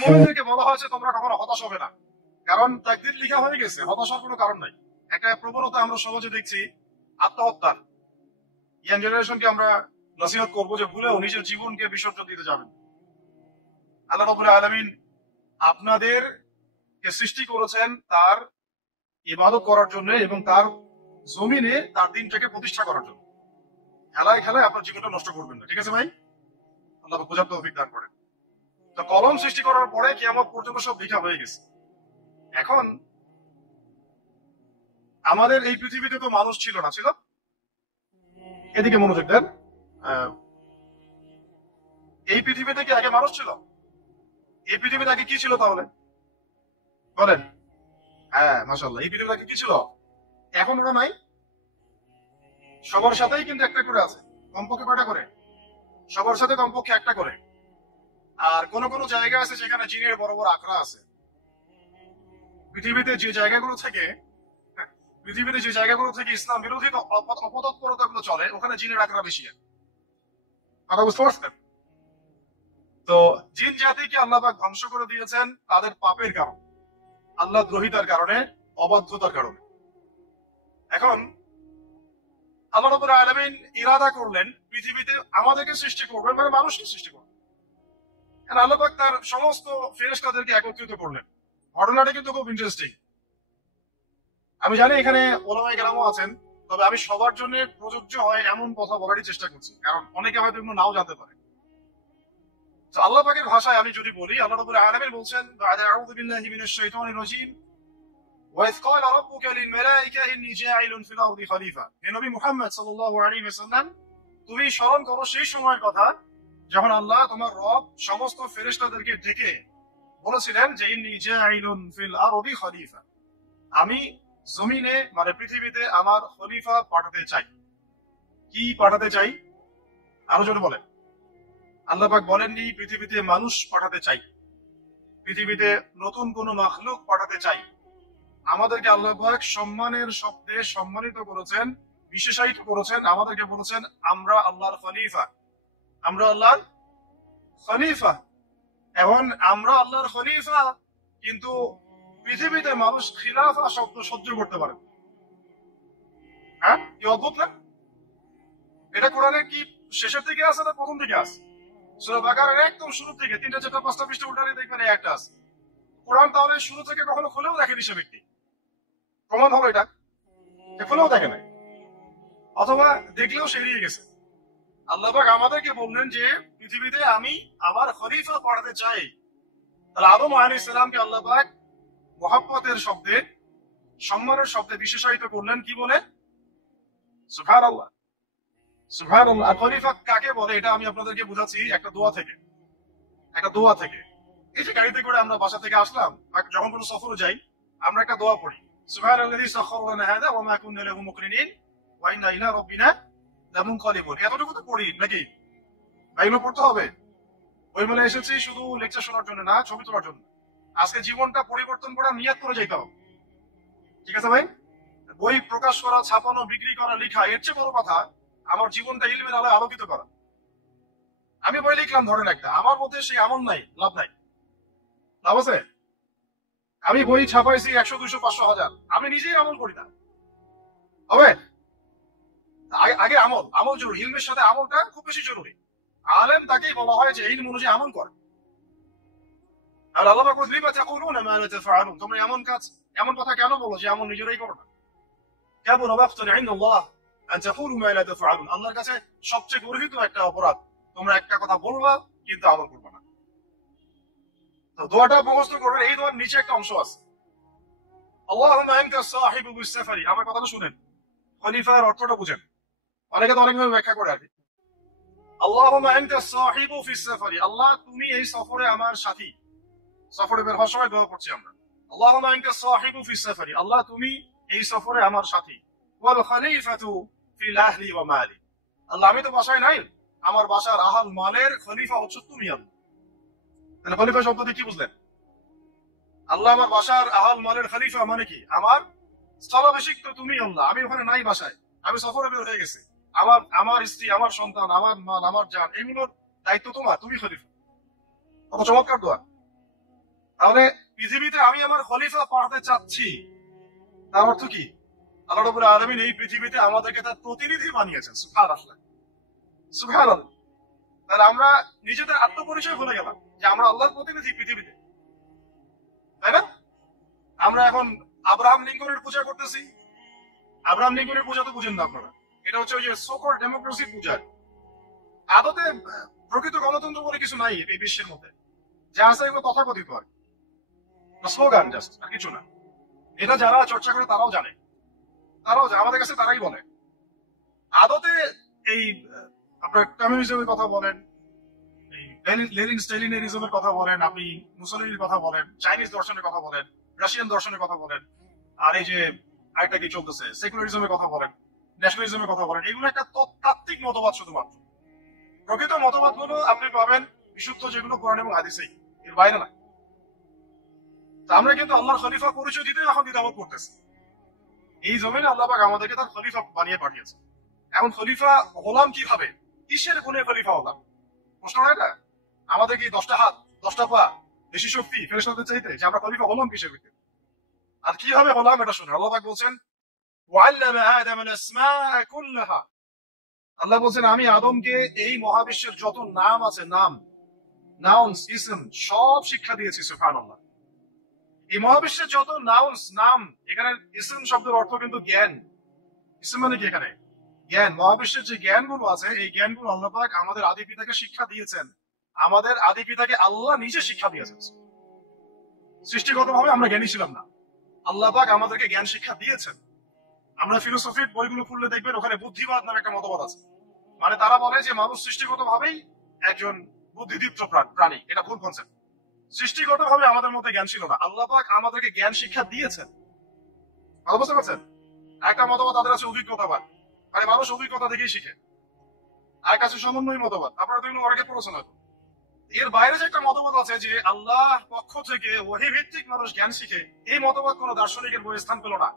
মুমিনদেরকে বলা হয়েছে তোমরা কখনো হতাশ হবে না, কারণ তাকদীর লিখা হয়ে গেছে, হতাশার কোনো কারণ নাই। একটা প্রবণতা আমরা সমাজে দেখছি, আত্মহত্যার। ইয়াং জেনারেশনকে আমরা নসিহত করবো যে ভুলেও নিজের জীবনকে বিসর্জন দিতে যাবেন। আল্লাহ রাব্বুল আলামিন আপনাদের কে সৃষ্টি করেছেন তার ইবাদত করার জন্য এবং তার জমিনে তার দিনটাকে প্রতিষ্ঠা করার জন্য। খেলায় খেলায় আপনার জীবনটা নষ্ট করবেন না, ঠিক আছে ভাই? আল্লাহ বোঝার তৌফিক দান করেন। তো কলম সৃষ্টি করার পরে কিয়ামত পর্যন্ত সব লেখা হয়ে গেছে। এখন আমাদের এই পৃথিবীতে তো মানুষ ছিল না, ছিল? এদিকে মনোযোগ দেন। এই পৃথিবীতে কি আগে মানুষ ছিল? এই পৃথিবীতে আগে কি ছিল তাহলে বলেন? হ্যাঁ, মাশাআল্লাহ। এই পৃথিবীতে আগে কি ছিল? এখন ওরা নাই। সবার সাথেই কিন্তু একটা করে আছে, কমপক্ষে কয়টা করে? সবার সাথে কমপক্ষে একটা করে। আর কোন কোন জায়গা আছে যেখানে জিনের বড় বড় আখড়া আছে। পৃথিবীতে যে জায়গাগুলো থেকে ইসলাম বিরোধী অপতৎপরতাগুলো চলে, ওখানে জিনের আখড়া বেশি। কথা বুঝতে পারছেন? তো জিন জাতিকে আল্লাহ পাক ধ্বংস করে দিয়েছেন তাদের পাপের কারণে, আল্লাহ দ্রোহিতার কারণে, অবাধ্যতার কারণে। এখন আল্লাহ রাব্বুল আলামিন ইরাদা করলেন পৃথিবীতে আমাদেরকে সৃষ্টি করবেন, মানে মানুষকে সৃষ্টি করবেন। আল্লাহ পাক তার সমস্ত ফেরেশতাদেরকে একত্রিত করলেন। ঘটনাটা কিন্তু খুব ইন্টারেস্টিং। আমি জানি এখানে ওলামায়ে কেরামও আছেন, তবে আমি সবার জন্য প্রযোজ্য হয় এমন কথা বলারই চেষ্টা করছি, কারণ অনেকে হয়তো এগুলো নাও জানতে পারে। তো আল্লাহ পাকের ভাষায় আমি যদি বলি, আল্লাহ রাব্বুল আলামিন বলছেন, আউযু বিল্লাহি মিনাশ শাইতানির রাজীম, ওয়া ইয ক্বালা রাব্বুকা লিল মালাইকা ইন্নী জাইলুন ফিল আরদি খলিফা। হে নবী মুহাম্মদ সাল্লাল্লাহু আলাইহি ওয়াসাল্লাম, তুমি স্মরণ করো সেই সময়ের কথা যখন আল্লাহ তোমার রব সমস্ত ফেরেশতাদেরকে ডেকে বলেছিলেন যে ইন্নী জাইলুন ফিল আরদি খলিফা, আমি জমিনে মানে পৃথিবীতে আমার খলিফা পাঠাতে চাই। কি পাঠাতে চাই? আরো জোরে বলেন। আল্লাহ পাক বলেননি পৃথিবীতে মানুষ পাঠাতে চাই, পৃথিবীতে নতুন কোন মাখলুক পাঠাতে চাই। আমাদেরকে আল্লাহ পাক সম্মানের শব্দে সম্মানিত করেছেন, বিশেষায়িত করেছেন। আমাদেরকে বলেছেন আমরা আল্লাহর খলিফা, আমরা আল্লাহর খলিফা। এখন আমরা আল্লাহর খলিফা, কিন্তু পৃথিবীতে মানুষ খিলাফা শব্দ সহ্য করতে পারে। হ্যাঁ, কি অদ্ভুত না? এটা কোরআনে কি শেষের দিকে আছে না প্রথম দিকে আছে? সূরা বাকারার একদম শুরু থেকে 3টা 4টা 5টা পৃষ্ঠা উল্টালে দেখবেন এই একটা আছে। কোরআন তাহলে শুরু থেকে কখনো খুলেও দেখেনি সে ব্যক্তি। প্রমাণ হলো এটা যে খুলেও দেখে নাই, অথবা দেখলেও সে এড়িয়ে গেছে। আল্লাহ পাক আমাদেরকে বললেন যে পৃথিবীতে আমি আমার খলিফা পাঠাতে চাই। তাহলে আদম আলাইহিস সালামকে আল্লাহ পাক মুহাব্বতের শব্দে, সম্মানের শব্দে বিশেষায়িত করলেন কি বলে? সুবহানাল্লাহ, সুবহানাল্লাহ। আর খলিফা কাকে বলে এটা আমি আপনাদেরকে বুঝাচ্ছি একটা দোয়া থেকে। এই যে গাড়িতে করে আমরা বাসা থেকে আসলাম, যখন কোনো সফরে যাই আমরা একটা দোয়া পড়ি, সুবহানাল্লাযী সাখারা লানা হাযা ওয়া মা কুন্না লাহু মুকরিনিন ওয়া ইন্না ইলা রাব্বিনা লামুনকালিবুন। এতটুকু তো পড়ি নাকি? এগুলো পড়তে হবে। ওই মেলে এসেছি শুধু লেকচার শোনার জন্য না, ছবি তোলার জন্য। আজকে জীবনটা পরিবর্তন করার নিয়ত করে যেতে হবে, ঠিক আছে ভাই? বই প্রকাশ করা, ছাপানো, বিক্রি করা, লেখা, এর চেয়ে বড় কথা আমার জীবনটা ইলমের আলোয় আলোকিত করা। আমি বই লিখলাম ধরেন একটা, আমার মধ্যে সেই আমল নাই, লাভ নাই। লাভ আছে? আমি বই ছাপাইছি 100, 200, 500, 1000, আমি নিজেই আমল করি না, হবে? আগে আমল জরুরি। ইলমের সাথে আমলটা খুব বেশি জরুরি। আলেম তাকেই বলা হয় যে ইলম অনুযায়ী আমল করে। আর আল্লাহ পাক বলেন, লিমা তাকুলুনা মা লা তাফআলুন, তোমরা এমন কথা কেন বলো যে আমল নিজেরাই করো না? কাবুরা মাকতান ইনদাল্লাহ আন তাকুলু মা লা তাফআলুন, আল্লাহর কাছে সবচেয়ে গর্হিত একটা অপরাধ তোমরা একটা কথা বলবা কিন্তু আমল করবে না। তো দোয়াটা মুখস্থ করবেন। এই দোয়ার নিচে একটা অংশ আছে, আল্লাহুম্মা আনতা সাহিবু বিস সাফারি। আমার কথাটা শুনেন, খলিফার অর্থটা বুঝেন। অনেকে তো অনেকভাবে ব্যাখ্যা করে আর কি। আল্লাহুম্মা আনতা সাহিবু ফিস সাফারি, আল্লাহ তুমি এই সফরে আমার সাথী। সফরে বের হওয়ার সময় দোয়া করছি আমরা, আল্লাহুম্মা আনতা সাহিবু ফিস সাফারি, আল্লাহ তুমি এই সফরে আমার সাথী। ওয়াল খলিফাতু ফিল আহলি ওয়া মালি, আল্লাহ আমি তো বাসায় নাই, আমার বাসার আহল মালের খলিফা হচ্ছে তুমি। আল্লাহ, তাহলে খলিফা শব্দটি কি বুঝলেন? আল্লাহ আমার বাসার আহল মালের খলিফা মানে কি? আমার স্থলাভিষিক্ত তুমি আল্লাহ, আমি ওখানে নাই বাসায়, আমি সফরে বের হয়ে গেছি। আমার স্ত্রী, আমার সন্তান, আমার মাল, আমার জান, এগুলোর দায়িত্ব তোমার, তুমি খলিফা। কত চমৎকার দোয়া। তাহলে পৃথিবীতে আমি আমার খলিফা পাঠাতে চাচ্ছি, তার অর্থ কি? আল্লাহ রাব্বুল আলামিন এই পৃথিবীতে আমাদেরকে তার প্রতিনিধি বানিয়েছেন। সুবহানাল্লাহ, সুবহানাল্লাহ। তাহলে আমরা নিজেদের আত্মপরিচয় ভুলে গেলাম যে আমরা আল্লাহর প্রতিনিধি পৃথিবীতে, তাই না? আমরা এখন আব্রাহাম লিঙ্কনের পূজা করতেছি। আব্রাহাম লিঙ্কনের পূজা তো বুঝেন না আপনারা, এটা হচ্ছে ওই যে সোকল ডেমোক্রেসি পূজা। আদতে প্রকৃত গণতন্ত্র বলে কিছু নাই এই বিশ্বের মধ্যে, যা আছে এগুলো তথাকথিত আর স্লোগান, জাস্ট আর কিছু না। এটা যারা চর্চা করে তারাও জানে, আমাদের কাছে তারাই বলে। আদতে এই আপনার কমিউনিজমের কথা বলেন, লেনিন স্টেলিনিজমের কথা বলেন, আপনি মুসলিনের কথা বলেন, চাইনিজ দর্শনের কথা বলেন, রাশিয়ান দর্শনের কথা বলেন, আর এই যে আরেকটা কি চলতেছে সেকুলারিজমের কথা বলেন, ন্যাশনালিজমের কথা বলেন, এগুলো একটা তাত্ত্বিক মতবাদ শুধুমাত্র। প্রকৃত মতবাদ গুলো আপনি পাবেন বিশুদ্ধ যেগুলো কোরআন এবং হাদিসেই, এর বাইরে না। আমরা কিন্তু আল্লাহর খলিফা পরিচয় দিতে এখন দ্বিধাবোধ করতেছি। এই জমিনে আল্লাহ পাক আমাদেরকে তার খলিফা বানিয়ে পাঠিয়েছে। এখন খলিফা হলাম কিভাবে, কিসের গুণে খলিফা হলাম? প্রশ্ন না এটা? আমাদের কি 10টা হাত, 10টা পা, বেশি শক্তি ফেরেশতাদের চাইতে, যে আমরা খলিফা হলাম কিসের ভিত্তিতে? আর কিভাবে হলাম এটা শুনুন। আল্লাহ পাক বলছেন ওয়াল্লামা আদাম আল আসমাআ কুল্লাহা, আল্লাহ বলছেন আমি আদমকে এই মহাবিশ্বের যত নাম আছে, নাউন্স, ইসম, সব শিক্ষা দিয়েছি। সুবহানাল্লাহ। এই মহাবিশ্বের যত নাম, এখানে ইসম শব্দের অর্থ কিন্তু জ্ঞান। ইসম মানে কি? এখানে জ্ঞান। মহাবিশ্বের যে জ্ঞানগুলো আছে, এই জ্ঞানগুলো আল্লাহ পাক আমাদের আদি পিতাকে শিক্ষা দিয়েছেন। আমাদের আদি পিতাকে আল্লাহ নিজে শিক্ষা দিয়েছেন। সৃষ্টিগতভাবে আমরা জ্ঞানী ছিলাম না, আল্লাহ পাক আমাদেরকে জ্ঞান শিক্ষা দিয়েছেন। আমরা ফিলোসফির বইগুলো খুললে দেখবেন ওখানে বুদ্ধিবাদ নামে একটা মতবাদ আছে। মানে তারা বলে যে মানুষ সৃষ্টিগতভাবেই একজন বুদ্ধিদীপ্ত প্রাণী। এটা ভুল কনসেপ্ট। সৃষ্টিগতভাবে আমাদের মধ্যে জ্ঞান ছিল না, আল্লাহ পাক আমাদেরকে জ্ঞান শিক্ষা দিয়েছেন। ভালো বুঝতে পারছেন? একটা মতবাদ তাদের আছে অভিজ্ঞতাবাদ, মানে মানুষ অভিজ্ঞতা থেকেই শিখে। আর কাছে সমন্বয় মতবাদ, আপনারা তো এগুলো অনেকে পড়াশোনা করেন। এর বাইরে যে একটা মতবাদ আছে যে আল্লাহ পক্ষ থেকে ওহী ভিত্তিক মানুষ জ্ঞান শিখে, এই মতবাদ কোন দার্শনিকের বইয়ে স্থান পেল না।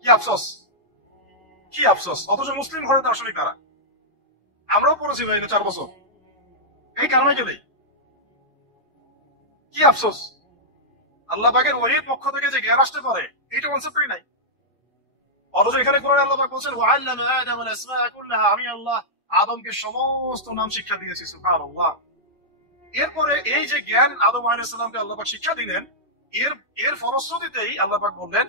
কি আফসোস, কি আফসোস! অথচ মুসলিম ঘরের দার্শনিক তারা। আমরাও পড়েছি ভাই 4 বছর এই কারণে গেলেই। কি আফসোস! আল্লাহ পাকের ওহীর পক্ষ থেকে যে জ্ঞান আসতে পারে, এইটা কনসেপ্টই নাই। অথচ এখানে কোরআনে আল্লাহ পাক বলছেন ওয়াল্লামা আদাম আল আসমাআ কুল্লাহা, আমি আল্লাহ আদমকে সমস্ত নাম শিক্ষা দিয়েছি। সুবহানাল্লাহ। এরপরে এই যে জ্ঞান আদম আলাইহিস সালামকে আল্লাহ পাক শিক্ষা দিলেন, এর ফলশ্রুতিতেই আল্লাহ পাক বললেন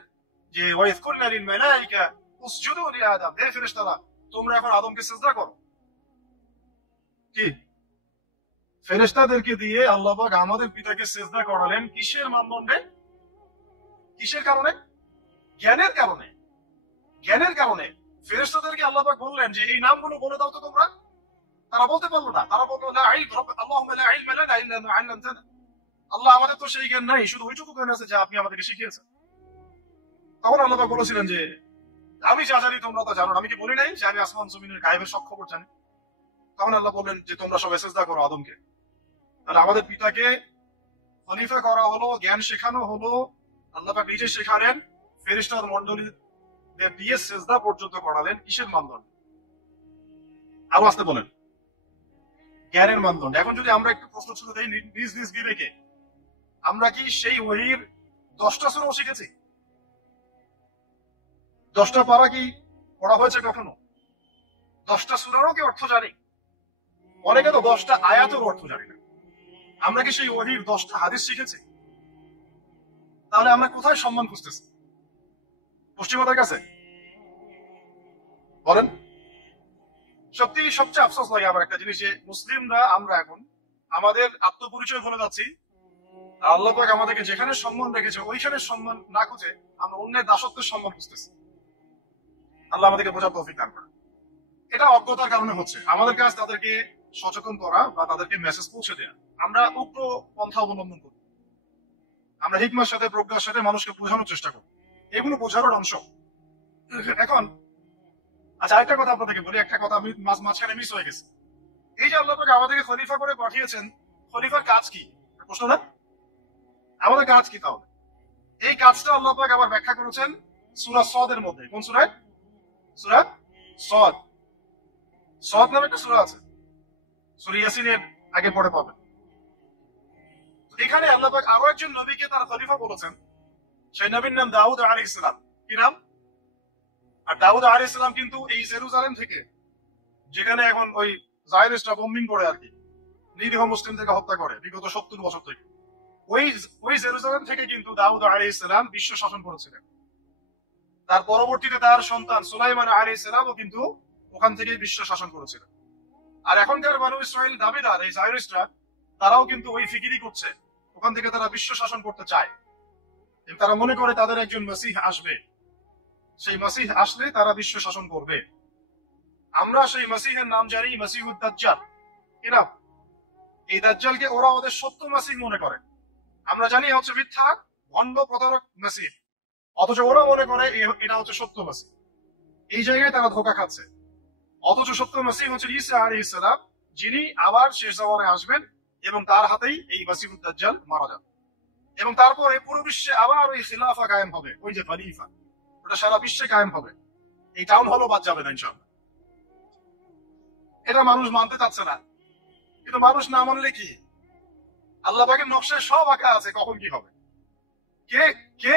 যে ওয়াইয কুলনা লিল মালাইকা উসজুদু লি আদম, হে ফেরেশতারা তোমরা এখন আদমকে সিজদা করো। কি ফেরেশতাদেরকে দিয়ে আল্লাহ পাক আমাদের পিতাকে সিজদা করালেন কিসের মানদণ্ডে? কিসের কারণে? জ্ঞানের কারণে। জ্ঞানের কারণে ফেরেশতাদেরকে আল্লাহ পাক বললেন যে এই নামগুলো বলে দাও তো তোমরা। তারা বলতে পারলো না। তারা বলল লা ইলম আল্লাহুম্মা লা ইলমা লানা ইল্লা মা 'আল্লামতানা, আল্লাহ আমাদের তো সেই জ্ঞান নাই, শুধু ওইটুকু জ্ঞান আছে যা আপনি আমাদেরকে শিখিয়েছেন। তখন আল্লাহ পাক বলেছিলেন যে আমি যা জানি তোমরা তা জানো না। আমি কি বলি নাই যে আমি আসমান জমিনের গায়েবের সব খবর জানি? তখন আল্লাহ বললেন যে তোমরা সবাই সিজদা করো আদমকে। তাহলে আমাদের পিতাকে খলিফা করা হলো, জ্ঞান শেখানো হলো, আল্লাহ পাক নিজে শেখালেন, ফেরেশতার মণ্ডলীদের দিয়ে সিজদা পর্যন্ত করালেন। কিসের মানদণ্ড? আরো আসতে বলেন। জ্ঞানের মানদণ্ড। এখন যদি আমরা একটু প্রশ্ন ছুড়ে দেই নিজ নিজ বিবেকে, আমরা কি সেই ওহীর 10টা সূরাও শিখেছি? 10টা পারা কি পড়া হয়েছে কখনো? 10টা সূরারও কি অর্থ জানি? অনেকে তো 10টা আয়াতের অর্থ জানি না। আমরা কি সেই ওহীর 10টা হাদিস শিখেছি? তাহলে আমরা কোথায় সম্মান খুঁজতেছি? পশ্চিমাদের কাছে? বলেন। সত্যি সবচেয়ে আফসোস লাগে আমার একটা জিনিস, যে মুসলিমরা আমরা এখন আমাদের আত্মপরিচয় ভুলে যাচ্ছি। আল্লাহ পাক আমাদেরকে যেখানে সম্মান রেখেছে ওইখানে সম্মান না খুঁজে আমরা অন্যের দাসত্বের সম্মান খুঁজতেছি। আল্লাহ আমাদেরকে বোঝার তৌফিক দান করেন। এটা অজ্ঞতার কারণে হচ্ছে। আমাদের কাজ তাদেরকে সচেতন করা বা তাদেরকে মেসেজ পৌঁছে দেওয়া। আমরা উগ্র পন্থা অবলম্বন করি, আমরা হিকমার সাথে প্রজ্ঞার সাথে মানুষকে বোঝানোর চেষ্টা করি। এগুলো বোঝানোর অংশ। এখন আচ্ছা, আরেকটা কথা আপনাদেরকে বলি, একটা কথা আমি মাঝখানে মিস হয়ে গেছে। এই যে আল্লাহ পাক আমাদেরকে খলিফা করে পাঠিয়েছেন, খলিফার কাজ কি? প্রশ্ন না? আমাদের কাজ কি তাহলে? এই কাজটা আল্লাহ পাক আবার ব্যাখ্যা করেছেন সূরা সদের মধ্যে। কোন সূরায়? সূরা সদ। সদ নামে একটা সূরা আছে, সূরা ইয়াসিনের আগে পড়ে পাবেন। এখানে আল্লাহ পাক আরো একজন নবীকে তার খলিফা বলেছেন, সেই নবীর নাম দাউদ আলাইহিস সালাম। কি নাম? আর দাউদ আলাইহিস সালাম কিন্তু এই জেরুজালেম থেকে, যেখানে এখন ওই জায়নিস্টরা বম্বিং করে আর কি, নিরীহ মুসলিমদেরকে হত্যা করে বিগত 70 বছর থেকে, ওই ওই জেরুজালেম থেকে কিন্তু দাউদ আলাইহিস সালাম বিশ্ব শাসন করেছিলেন। তার পরবর্তীতে তার সন্তান সুলাইমান আলাইহিস সালামও কিন্তু ওখান থেকে বিশ্ব শাসন করেছিলেন। আর এখনকার বানু ইসরাইল দাবিদার এই জায়নিস্টরা, তারাও কিন্তু ওই ফিকিরি করছে, ওখান থেকে তারা বিশ্ব শাসন করতে চায়। তারা মনে করে তাদের একজন মাসিহ আসবে, সেই মাসিহ আসলে তারা বিশ্ব শাসন করবে। আমরা সেই মাসিহের নাম জানি মাসিহুদ দাজ্জাল। কিনা? এই দাজ্জালকে ওরা ওদের সত্য মাসিহ মনে করে, আমরা জানি হচ্ছে মিথ্যা ভণ্ড প্রতারক মাসিহ, অথচ ওরা মনে করে এটা হচ্ছে সত্য মাসিহ। এই জায়গায় তারা ধোঁকা খাচ্ছে। অথচ সত্য মাসিহ হচ্ছে ঈসা আলাইহিস সালাম, যিনি আবার শেষ জামানায় আসবেন এবং তার হাতেই এই মাসিহুদ দাজ্জাল মারা যাবে। এবং তারপরে পুরো বিশ্বে আবার ওই খিলাফা কায়েম হবে, ওই যে খলিফা, ওটা সারা বিশ্বে কায়েম হবে। এই টাউন হলও বাদ যাবে না ইনশাআল্লাহ। এটা মানুষ মানতে চাচ্ছে না, কিন্তু মানুষ না মানলে কি? আল্লাহ পাকের নকশায় সব আঁকা আছে কখন কি হবে। কে কে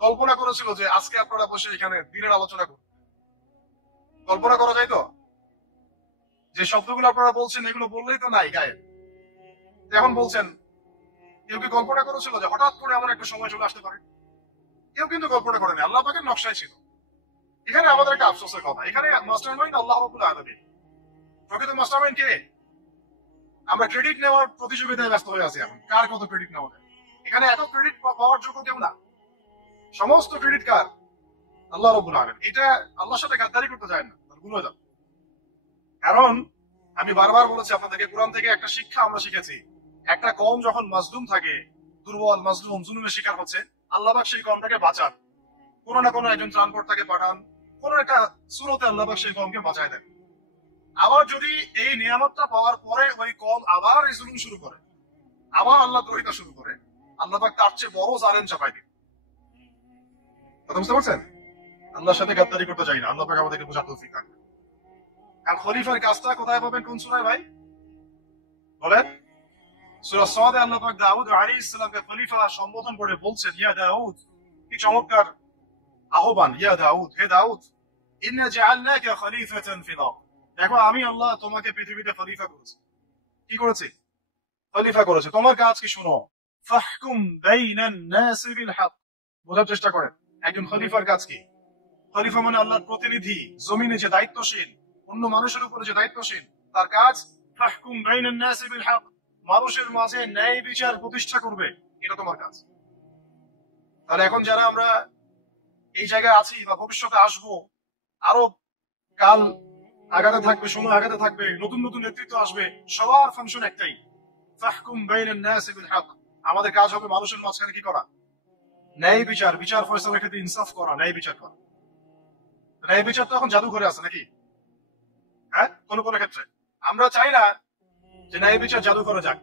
কল্পনা করেছিল যে আজকে আপনারা বসে এখানে দিনের আলোচনা করবেন? কল্পনা করা যায় তো? যে শব্দগুলো আপনারা বলছেন এগুলো বললেই তো নাই গায়ে, এখন বলছেন। কেউ কি কল্পনা করেছিল যে হঠাৎ করে আমার একটা সময় চলে আসতে পারে? কেউ কিন্তু কল্পনা করেনি, আল্লাহ পাকের নকশায় ছিল। এখানে আমাদের একটা আফসোসের কথা, এখানে মাস্টারমাইন্ড আল্লাহ রাব্বুল আলামিন। প্রকৃত মাস্টারমাইন্ড কে? আমরা ক্রেডিট নেওয়ার প্রতিযোগিতায় ব্যস্ত হয়ে আছি এখন, কার কত ক্রেডিট নেওয়া যায়। এখানে এত ক্রেডিট পাওয়ার যোগ্য কেউ না, সমস্ত ক্রেডিট কার? আল্লাহ রাব্বুল আলামিন। এটা আল্লাহর সাথে গাদ্দারি করতে যায় না, ভুলে যান। কারণ আমি বারবার বলেছি আপনাদেরকে, কোরআন থেকে একটা শিক্ষা আমরা শিখেছি, একটা কওম যখন মাজলুম থাকে, দুর্বল মাজলুম জুলুমের শিকার হচ্ছে, আল্লাহ পাক সেই কওমটাকে বাঁচান, কোনো না কোনো একজন ত্রাণকর্তাকে পাঠান, কোন একটা সূরতে আল্লাহ পাক সেই কওমকে বাঁচায় দেন। আবার যদি এই নিয়ামতটা পাওয়ার পরে ওই কওম আবার এই জুলুম শুরু করে, আবার আল্লাহ দ্রোহিতা শুরু করে, আল্লাহ পাক তার চেয়ে বড় জালেম চাপাই দিন। কথা বুঝতে পারছেন? আল্লাহর সাথে গাদ্দারি করতে চাই না, আল্লাহ পাক আমাদেরকে বোঝার তৌফিক দান করেন। কারণ খলিফার কাজটা কোথায় পাবেন? কোন সূরায় ভাই বলেন? সূরা সাদে আল্লাহ পাক দাউদ আলাইহিস সালামকে খলিফা সম্বোধন করে বলছেন, ইয়া দাউদ, কি চমৎকার আহ্বান, ইয়া দাউদ, হে দাউদ, ইন্না জাআলনাকা খলিফাতান ফিল আরদ। দেখো আমি আল্লাহ তোমাকে পৃথিবীতে খলিফা করেছি। কি করেছি? খলিফা করেছে। তোমার কাজ কি শোনো, ফাহকুম বাইনান নাস বিল হক। বোঝার চেষ্টা করেন একজন খলিফার কাজ কি। খলিফা মানে আল্লাহর প্রতিনিধি, জমিনে যে দায়িত্বশীল, অন্য মানুষের উপরে যে দায়িত্বশীল, তার কাজ ফাহকুম বাইনান নাস বিল হক, মানুষের মাঝে ন্যায় বিচার প্রতিষ্ঠা করবে, এটা তোমার কাজ। তাহলে এখন যারা আমরা এই জায়গায় আছি বা ভবিষ্যতে আসবো, আরো কাল আগাতে থাকবে, সময় আগাতে থাকবে, নতুন নতুন নেতৃত্ব আসবে, সবার ফাংশন একটাই, ফাহকুম বাইনান নাস বিল হক। আমাদের কাজ হবে মানুষের মাঝখানে কি করা? ন্যায় বিচার, বিচার ফয়সালার ক্ষেত্রে ইনসাফ করা, ন্যায় বিচার করা। ন্যায় বিচার তো এখন জাদু ঘরে আছে নাকি? হ্যাঁ, কোন কোন ক্ষেত্রে আমরা চাই না যে ন্যায় বিচার জাদু করে যাক,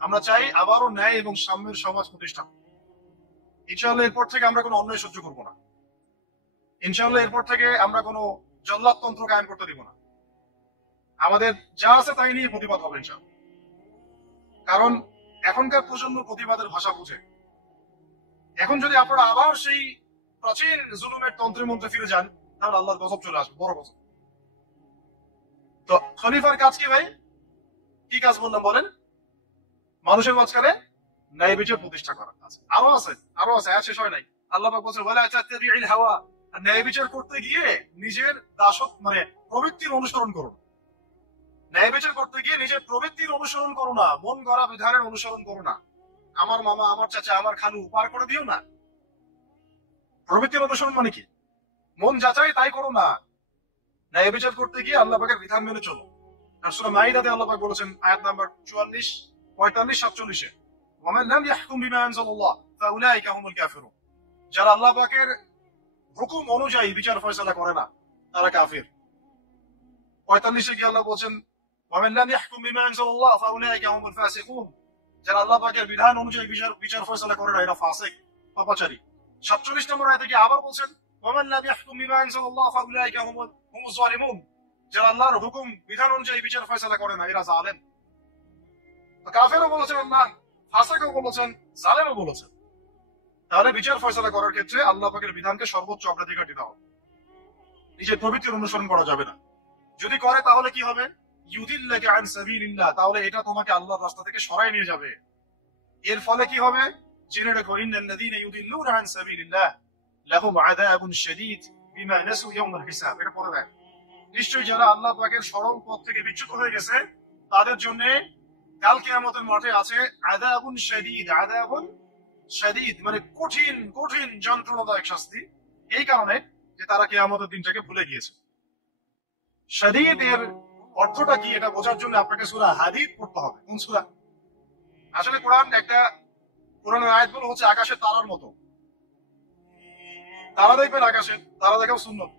আমরা চাই আবারও ন্যায় এবং সাম্যের সমাজ প্রতিষ্ঠা। ইনশাআল্লাহ এরপর থেকে আমরা কোনো অন্যায় সহ্য করবো না। ইনশাআল্লাহ এরপর থেকে আমরা কোনো জল্লাদতন্ত্র কায়েম করতে দিব না। আমাদের যা আছে তাই নিয়ে প্রতিবাদ হবে ইনশাআল্লাহ। কারণ এখনকার প্রজন্ম প্রতিবাদের ভাষা বুঝে। এখন যদি আপনারা আবার সেই প্রাচীন জুলুমের তন্ত্রের মধ্যে ফিরে যান, তাহলে আল্লাহর গজব চলে আসবে, বড় গজব। তো খলিফার কাজ কি ভাই? কি কাজ বললাম বলেন? মানুষের মাঝখানে ন্যায় বিচার প্রতিষ্ঠা করা কাজ। আরো আছে, আরো আছে, শেষ হয় নাই। আল্লাহ পাক বলছেন, ওয়ালা তাত্তাবি'ল হাওয়া। ন্যায় বিচার করতে গিয়ে নিজের দাসত্ব মানে প্রবৃত্তির অনুসরণ করো না। ন্যায় বিচার করতে গিয়ে নিজের প্রবৃত্তির অনুসরণ করো না, মন গড়া বিধানের অনুসরণ করো না। আমার মামা, আমার চাচা, আমার খালু পার করে দিও না। প্রবৃত্তির অনুসরণ মানে কি? মন যাচাই তাই করো না। ন্যায় বিচার করতে গিয়ে আল্লাহ পাকের বিধান মেনে চলো। আর সূরা মাইদাতে আল্লাহ পাক বলেছেন আয়াত নাম্বার 44, 45, 47-এ, ওয়ামান লাম ইয়াহকুম বিমা আনজালাল্লাহ ফাউলাইকা হুমুল কাফিরুন। যারা আল্লাহ পাকের হুকুম অনুযায়ী বিচার ফয়সালা করে না, তারা কাফির। 45-এ গিয়ে আল্লাহ বলেছেন, ওয়ামান লাম ইয়াহকুম বিমা আনজালাল্লাহ ফাউলাইকা হুমুল ফাসিকুন। যারা আল্লাহ পাকের বিধান অনুযায়ী বিচার ফয়সালা করে না, এরা ফাসিক, পাপাচারী। 47 নম্বর আয়াতে গিয়ে আবার বলছেন, ওয়ামান লাম ইয়াহকুম বিমা আনজালাল্লাহ ফাউলাইকা হুমুজ জালিমুন। যারা আল্লাহর হুকুম বিধান অনুযায়ী বিচার ফয়সালা করে না, এরা জালেম। কাফেরও বলেছেন আল্লাহ, ফাসিকও বলেছেন, জালেমও বলেছেন। তাহলে বিচার ফয়সালা করার ক্ষেত্রে আল্লাহ পাকের বিধানকে সর্বোচ্চ অগ্রাধিকার দিতে হবে, নিজের প্রবৃত্তির অনুসরণ করা যাবে না। যদি করে তাহলে কি হবে? ইউদিল্লাকা আন সাবিলিল্লাহ, তাহলে এটা তোমাকে আল্লাহর রাস্তা থেকে সরায় নিয়ে যাবে। এর ফলে কি হবে? জেনে রেখো, ইন্নাল্লাযীনা ইউদিল্লুনা আন সাবিলিল্লাহ লাহুম আযাবুন শাদীদ বিমা নাসু ইয়াওমাল হিসাব। এটা পড়ে দেয়, নিশ্চয়ই যারা আল্লাহ পাকের সরল পথ থেকে বিচ্যুত হয়ে গেছে তাদের জন্য কাল কিয়ামতের মাঠে আছে আযাবুন শাদীদ। আযাবুন শাদীদ মানে কঠিন কঠিন যন্ত্রণাদায়ক শাস্তি, এই কারণে যে তারা কিয়ামতের দিনটাকে ভুলে গিয়েছে। শাদীদ এর অর্থটা কি এটা বোঝার জন্য আপনাকে সূরা হাদীদ পড়তে হবে। কোন সূরা? আসলে কোরআন একটা, কোরআনের আয়াতগুলো হচ্ছে আকাশের তারার মতো। তারা দেখবেন আকাশে, তারা দেখাও সুন্নত।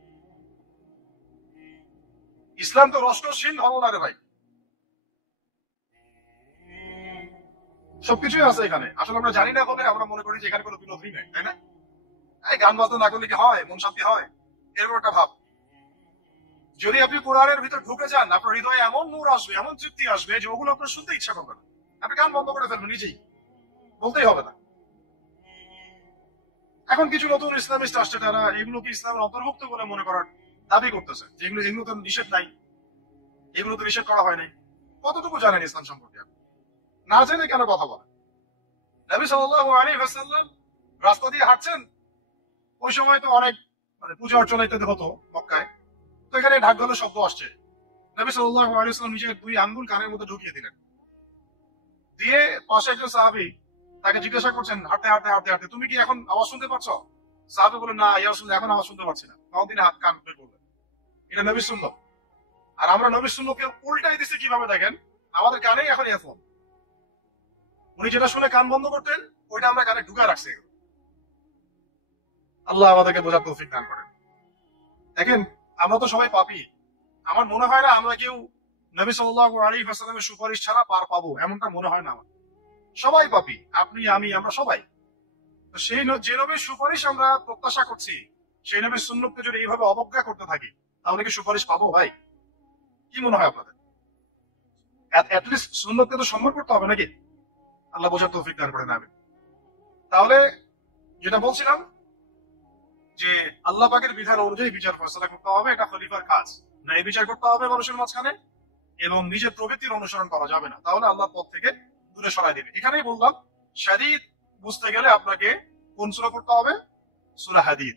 ইসলাম তো রষ্টশীল হলো না রে ভাই, সবকিছুই আছে এখানে। আসলে আমরা জানি না বলে আমরা মনে করি যে এখানে কোনো বিনোদনই নেই, তাই না? এই গান বাজনা না করলে কি হয়, মন শান্তি হয়, এরকম একটা ভাব। যদি আপনি কোরআনের ভিতর ঢুকে যান, আপনার হৃদয়ে এমন নূর আসবে, এমন তৃপ্তি আসবে যে ওগুলো আপনার শুনতে ইচ্ছা করবে না, আপনি গান বন্ধ করে ফেলবেন নিজেই, বলতেই হবে না। এখন কিছু নতুন ইসলামিস্ট আসছে, তারা এগুলোকে ইসলামের অন্তর্ভুক্ত বলে মনে করার দাবি করতেছে, যেগুলো এগুলো তো নিষেধ নাই, এগুলো তো নিষেধ করা হয় নাই। কতটুকু জানেন ইসলাম সম্পর্কে? না জেনে কেন কথা বলেন? নবী সাল্লাল্লাহু আলাইহি ওয়াসাল্লাম রাস্তা দিয়ে হাঁটছেন, ওই সময় তো অনেক মানে পূজা অর্চনা ইত্যাদি হতো মক্কায়, তো এখানে ঢাক ঢোলের শব্দ আসছে। নবী সাল্লাল্লাহু আলাইহি ওয়াসাল্লাম নিজের 2 আঙ্গুল কানের মধ্যে ঢুকিয়ে দিলেন, দিয়ে পাশে একজন সাহাবী তাকে জিজ্ঞাসা করছেন হাঁটতে হাঁটতে হাঁটতে হাঁটতে, তুমি কি এখন আওয়াজ শুনতে পাচ্ছ? সাহাবী বলেন, না ইয়া রাসূলুল্লাহ, এখন আওয়াজ শুনতে পাচ্ছি না। তখন তিনি হাত কান বের করলেন। এটা নবীর সুন্নাত। আর আমরা নবীর সুন্নাতকে উল্টাই দিছি কিভাবে দেখেন, আমাদের কানে এখন ইয়ারফোন, উনি যেটা শুনে কান বন্ধ করতেন ওইটা আমরা কানে ঢুকায় রাখছি। আল্লাহ আমাদেরকে বোঝার তৌফিক দান করেন। দেখেন, আমরা তো সবাই পাপী। আমার মনে হয় না আমরা কেউ নবী সাল্লাল্লাহু আলাইহি ওয়াসাল্লামের সুপারিশ ছাড়া পার পাবো, এমনটা মনে হয় না আমার। সবাই পাপী, আপনি আমি আমরা সবাই। তো সেই যে নবীর সুপারিশ আমরা প্রত্যাশা করছি, সেই নবীর সুন্নতকে যদি এইভাবে অবজ্ঞা করতে থাকি, তাহলে কি সুপারিশ পাবো ভাই? কি মনে হয় আপনাদের? অ্যাটলিস্ট সুন্নতকে তো সম্মান করতে হবে নাকি? আল্লাহ বোঝার তৌফিক দান করেন। আমি তাহলে যেটা বলছিলাম যে আল্লাহ পাকের বিধান অনুযায়ী বিচার ফয়সালা করতে হবে, এটা খলিফার কাজ। ন্যায় বিচার করতে হবে মানুষের মাঝখানে, এবং নিজের প্রবৃত্তির অনুসরণ করা যাবে না, তাহলে আল্লাহ পথ থেকে দূরে সরাই দেবে। এখানেই বললাম শাদীদ বুঝতে গেলে আপনাকে কোন সূরা পড়তে হবে? সূরা হাদীদ।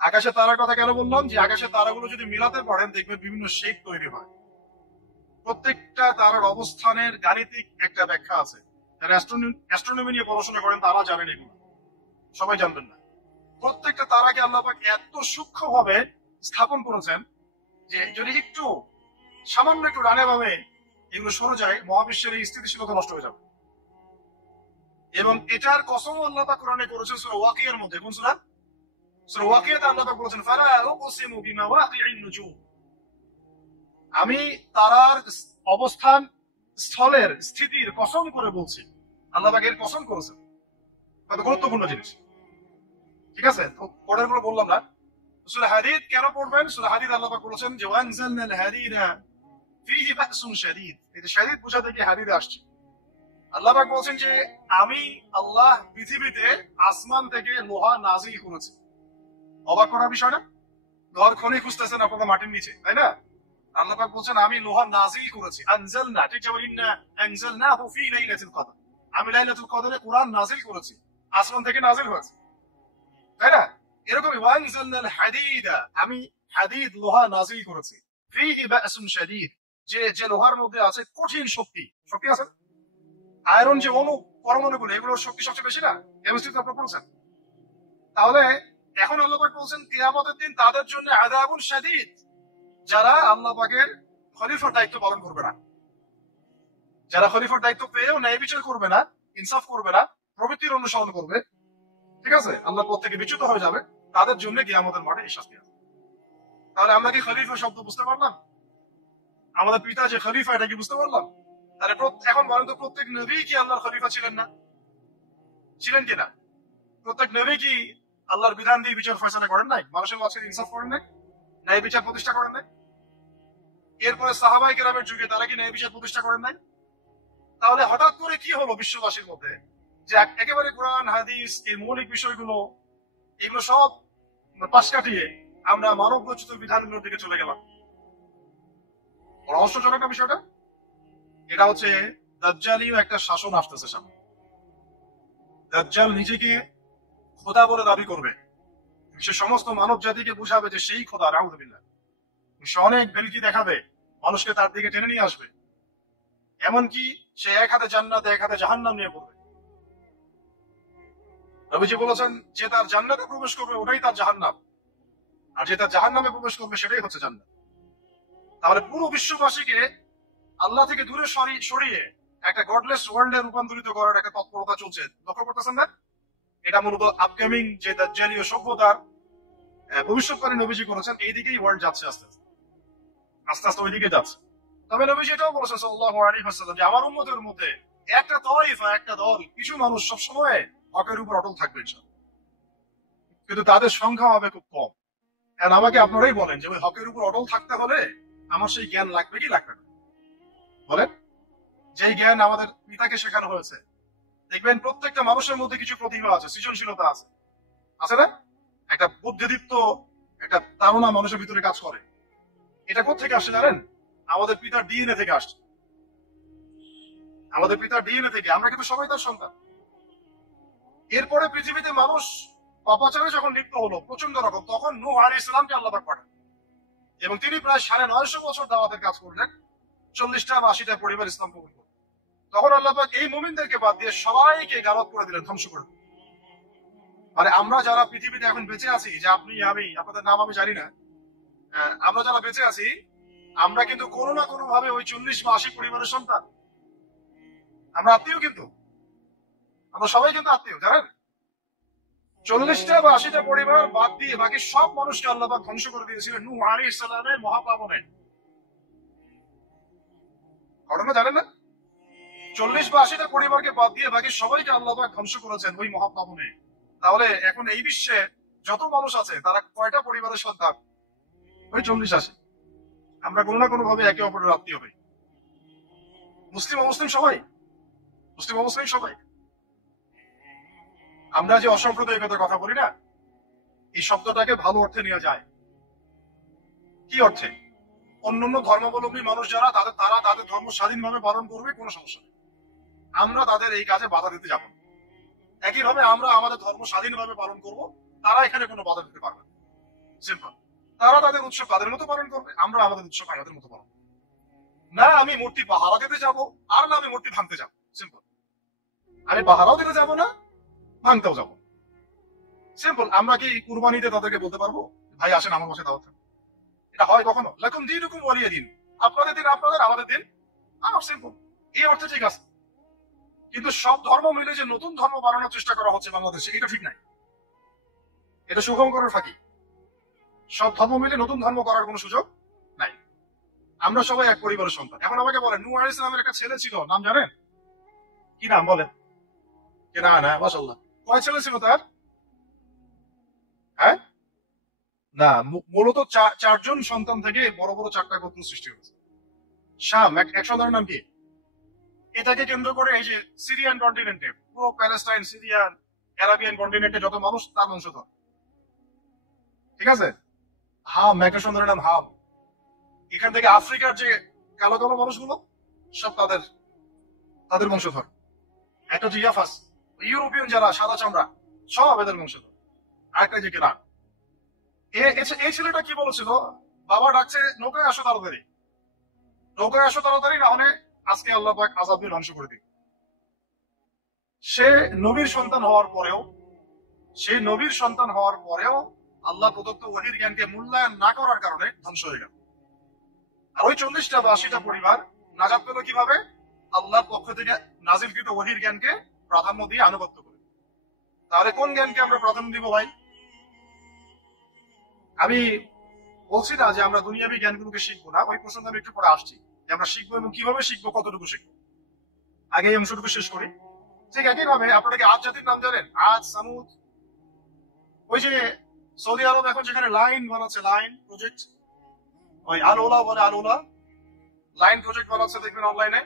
আকাশের তারার কথা কেন বললাম? যে আকাশের তারাগুলো যদি মিলাতে পারেন দেখবেন বিভিন্ন শেপ তৈরি হয়। প্রত্যেকটা তারার অবস্থানের গাণিতিক একটা ব্যাখ্যা আছে। যারা অ্যাস্ট্রোনমি নিয়ে পড়াশোনা করেন তারা জানেন এগুলো, সবাই জানবেন না। প্রত্যেকটা তারাকে আল্লাহ পাক এত সূক্ষ্মভাবে স্থাপন করেছেন যে যদি একটু সামান্য একটু ডানে বামে এগুলো সরে যায়, মহাবিশ্বের এই স্থিতিশীলতা নষ্ট হয়ে যাবে। এবং এটার কসম আল্লাহ পাক কোরআনে করেছেন সূরা ওয়াকিয়ার মধ্যে। কোন সূরা? সূরা ওয়াকিয়াতে আল্লাহ পাক বলেছেন, ফালা উকসিমু বিমাওয়াকি'ন নুজুম। আমি তারার অবস্থান স্থলের স্থিতির কসম করে বলছি। আল্লাহ পাক এর কসম করেছেন, কত গুরুত্বপূর্ণ জিনিস। ঠিক আছে, তো পরের গুলো বললাম না। সূরা হাদীদ কেন পড়বেন? সূরা হাদীদ আল্লাহ পাক বলেছেন যে ওয়ানজালনাল হাদীদা ফীহি বাসুন শাদীদ। এটা শাদীদ বোঝাতে গিয়ে হাদীদে আসছে। আল্লাহ পাক বলছেন যে আমি আল্লাহ পৃথিবীতে আসমান থেকে লোহা নাজিল করেছি। অবাক করার বিষয় না? ঘর খনি খুঁজতেছেন আপনারা মাটির নিচে, তাই না? আল্লাহ পাক বলছেন আমি লোহা নাজিল করেছি। আনজালনা, ঠিক যেমন ইন্না আনজালনাহু ফী লাইলাতুল কদর, আমি লাইলাতুল কদরে কোরআন নাজিল করেছি, আসমান থেকে নাজিল হয়েছে, তাই না? এরকমই ওয়ানজালনাল হাদীদা, আমি হাদীদ লোহা নাজিল করেছি, ফীহি বাসুন শাদীদ, যে লোহার মধ্যে আছে কঠিন শক্তি। শক্তি আছে। আয়রন যে অণু পরমাণুগুলো, এগুলোর শক্তি সবচেয়ে বেশি না? কেমিস্ট্রিতে আপনারা পড়ছেন। তাহলে এখন আল্লাহ পাক বলছেন কিয়ামতের দিন তাদের জন্য আযাবুন শাদীদ, যারা আল্লাহ পাকের খলিফার দায়িত্ব পালন করবে না, যারা খলিফার দায়িত্ব পেয়েও ন্যায় বিচার করবে না, ইনসাফ করবে না, প্রবৃত্তির অনুসরণ করবে, ঠিক আছে, আল্লাহর পথ থেকে বিচ্যুত হয়ে যাবে, তাদের জন্য কিয়ামতের মাঠে এই শাস্তি আছে। তাহলে আমরা কি খলিফা শব্দ বুঝতে পারলাম? আমাদের পিতা যে খলিফা, এটা কি বুঝতে পারলাম? তাহলে এখন বলেন তো, প্রত্যেক নবী কি আল্লাহর খলিফা ছিলেন না? ছিলেন কিনা? প্রত্যেক নবী কি আল্লাহর বিধান দিয়ে বিচার ফয়সালা করেন নাই? মানুষের মাঝখানে ইনসাফ করেন নাই? ন্যায় বিচার প্রতিষ্ঠা করেন নাই? এরপরে সাহাবায়ে কেরামের যুগে তারা কি ন্যায় বিচার প্রতিষ্ঠা করেন নাই? তাহলে হঠাৎ করে কি হলো বিশ্ববাসীর মধ্যে যে একেবারে কোরআন হাদিস এই মৌলিক বিষয়গুলো এগুলো সব পাশ কাটিয়ে আমরা মানব রচিত বিধানগুলোর দিকে চলে গেলাম? রহস্যজনক না বিষয়টা? এটা হচ্ছে দাজ্জালীয় একটা শাসন আসতেছে সামনে। দাজ্জাল নিজেকে খোদা বলে দাবি করবে, সে সমস্ত মানব জাতিকে বুঝাবে যে সেই খোদা, নাউযুবিল্লাহ। সে অনেক বেলকি দেখাবে, মানুষকে তার দিকে টেনে নিয়ে আসবে, এমনকি সে এক হাতে জান্নাত এক হাতে জাহান্নাম নিয়ে পড়বে। নবীজি বলেছেন যে তার জান্নাতে প্রবেশ করবে ওটাই তার জাহান্নাম, আর যে তার জাহান্নামে প্রবেশ করবে সেটাই হচ্ছে জান্নাত। তাহলে পুরো বিশ্ববাসীকে আল্লাহ থেকে দূরে সরিয়ে একটা গডলেস ওয়ার্ল্ডে রূপান্তরিত করার একটা তৎপরতা চলছে, লক্ষ্য করতেছেন না? এটা মূলত আপকামিং যে দাজ্জালীয় সভ্যতার ভবিষ্যৎবাণী নবীজি করেছেন, এই দিকেই ওয়ার্ল্ড যাচ্ছে আস্তে আস্তে আস্তে আস্তে ওই দিকে যাচ্ছে। তবে নবীজি এটাও বলেছেন সাল্লাল্লাহু আলাইহি ওয়াসাল্লাম যে আমার উম্মতের মধ্যে একটা তয়ফা, একটা দল, কিছু মানুষ সবসময় হকের উপর অটল থাকবে ইনশাআল্লাহ, কিন্তু তাদের সংখ্যা হবে খুব কম। আর আমাকে আপনারাই বলেন যে ওই হকের উপর অটল থাকতে হলে আমার সেই জ্ঞান লাগবে কি লাগবে না? বলেন। যেই জ্ঞান আমাদের পিতাকে শেখানো হয়েছে, দেখবেন প্রত্যেকটা মানুষের মধ্যে কিছু প্রতিভা আছে, সৃজনশীলতা আছে, আছে না? একটা বুদ্ধিদীপ্ত একটা ধারণা মানুষের ভিতরে কাজ করে। এটা কোথেকে আসছে জানেন? আমাদের পিতার ডিএনএ থেকে আসছে। আমাদের পিতার ডিএনএ থেকে, আমরা কিন্তু সবাই তার সন্তান। এরপরে পৃথিবীতে মানুষ পাপাচারে যখন লিপ্ত হলো প্রচন্ড রকম, তখন নূহ আলাইহিস সালামকে আল্লাহ পাক পাঠান এবং তিনি প্রায় 950 বছর দাওয়াতের কাজ করলেন, 40টা বা 80টা পরিবার ইসলাম কবুল করল। তখন আল্লাহ পাক এই মুমিনদেরকে বাদ দিয়ে সবাইকে গারদ করে দিলেন, ধ্বংস করে দিলেন। মানে আমরা যারা পৃথিবীতে এখন বেঁচে আছি, যে আপনি আমি, আপনাদের নাম আমি জানি না, আমরা যারা বেঁচে আছি, আমরা কিন্তু কোনো না কোনো ভাবে ওই 40 বা 80 পরিবারের সন্তান। আমরা আত্মীয়, কিন্তু আমরা সবাই কিন্তু আত্মীয়, জানেন? 40টা বা 80টা পরিবার বাদ দিয়ে বাকি সব মানুষকে আল্লাহ পাক ধ্বংস করে দিয়েছিলেন নূহ আলাইহিস সালামের মহাপ্লাবনে। ঘটনা জানেন না? 40 বা 80টা পরিবারকে বাদ দিয়ে বাকি সবাইকে আল্লাহ পাক ধ্বংস করেছেন ওই মহাপ্লাবনে। তাহলে এখন এই বিশ্বে যত মানুষ আছে তারা কয়টা পরিবারের সন্তান? ওই 40-80। আমরা কোনো না কোনো ভাবে একে অপরের আত্মীয় হই। মুসলিম অমুসলিম সবাই, মুসলিম অমুসলিম সবাই। আমরা যে অসাম্প্রদায়িকতার কথা বলি না, এই শব্দটাকে ভালো অর্থে নেওয়া যায়। কি অর্থে? অন্যান্য ধর্মাবলম্বী মানুষ যারা, তারা তাদের ধর্ম স্বাধীনভাবে পালন করবে, কোনো সমস্যা নেই, আমরা তাদের এই কাজে বাধা দিতে যাব না। একইভাবে আমরা আমাদের ধর্ম স্বাধীনভাবে পালন করব, তারা এখানে কোনো বাধা দিতে পারবে না। সিম্পল। তারা তাদের উৎসব তাদের মতো পালন করবে, আমরা আমাদের উৎসব আমাদের মতো পালন করবো। না আমি মূর্তি পাহারা দিতে যাব, আর না আমি মূর্তি ভাঙতে যাব। সিম্পল। আমি পাহারাও দিতে যাব না, ভাঙতেও যাব। সিম্পল। আমরা কি কুরবানিতে তাদেরকে বলতে পারবো ভাই আসেন আমার বাসায় দাওয়াত খান? এটা হয় কখনো? লাকুম দীনুকুম ওয়ালিয়া দিন, আপনাদের দিন আপনাদের, আমাদের দিন আমার। সিম্পল। এই অর্থে ঠিক আছে। কিন্তু সব ধর্ম মিলে যে নতুন ধর্ম বানানোর চেষ্টা করা হচ্ছে বাংলাদেশে, এটা ঠিক নাই। এটা শুভঙ্করের ফাঁকি। সব ধর্ম মিলে নতুন ধর্ম করার কোনো সুযোগ নাই। আমরা সবাই এক পরিবারের সন্তান। এখন আমাকে বলেন, নূহ আলাইহিস সালামের একটা ছেলে ছিল, নাম জানেন? কি নাম বলেন? না মাশাআল্লাহ। কয় ছেলে ছিল তার? হ্যাঁ, না মূলত চারজন সন্তান থেকে বড় বড় 4টা গোত্র সৃষ্টি হয়েছে। শাম এক সন্তানের নাম কি? এটাকে কেন্দ্র করে এই যে সিরিয়ান কন্টিনেন্টে, পুরো প্যালেস্টাইন, সিরিয়ান, অ্যারাবিয়ান কন্টিনেন্টে যত মানুষ তার বংশধর। ঠিক আছে? হাম, একটা সন্তানের নাম হাম। এখান থেকে আফ্রিকার যে কালো কালো মানুষগুলো সব তাদের তাদের বংশধর। একটা হচ্ছে ইয়াফাস, ইউরোপিয়ান যারা সাদা চামড়া, সব এদের বংশধর। আরেকটা যে কেনান। এই ছেলেটা কি বলেছিল? বাবা ডাকছে নৌকায় আসো তাড়াতাড়ি, নৌকায় আসো তাড়াতাড়ি, না হলে আজকে আল্লাহ পাক আযাব দিয়ে ধ্বংস করে দিবে। সে নবীর সন্তান হওয়ার পরেও, আল্লাহ প্রদত্ত ওহীর জ্ঞানকে মূল্যায়ন না করার কারণে ধ্বংস হয়ে গেল। আর ওই 40টা বা 80টা পরিবার নাজাত পেল কিভাবে? আল্লাহর পক্ষ থেকে নাজিলকৃত ওহীর জ্ঞানকে প্রাধান্য দিয়ে আনুগত্য করে। তাহলে কোন জ্ঞানকে আমরা প্রাধান্য দিব ভাই? আমি বলছি না যে আমরা দুনিয়াবী জ্ঞানগুলোকে শিখবো না, ওই প্রসঙ্গে আমি একটু পরে আসছি যে আমরা শিখবো এবং কিভাবে শিখবো, কতটুকু শিখবো। আগে এই অংশটুকু শেষ করি। ঠিক একইভাবে আপনারা কি আদ জাতির নাম জানেন? আদ, সামুদ। ওই যে সৌদি আরব এখন যেখানে লাইন বানাচ্ছে, লাইন প্রজেক্ট, ওই আল ওলা বলে, আল ওলা লাইন প্রজেক্ট বানাচ্ছে, দেখবেন অনলাইনে।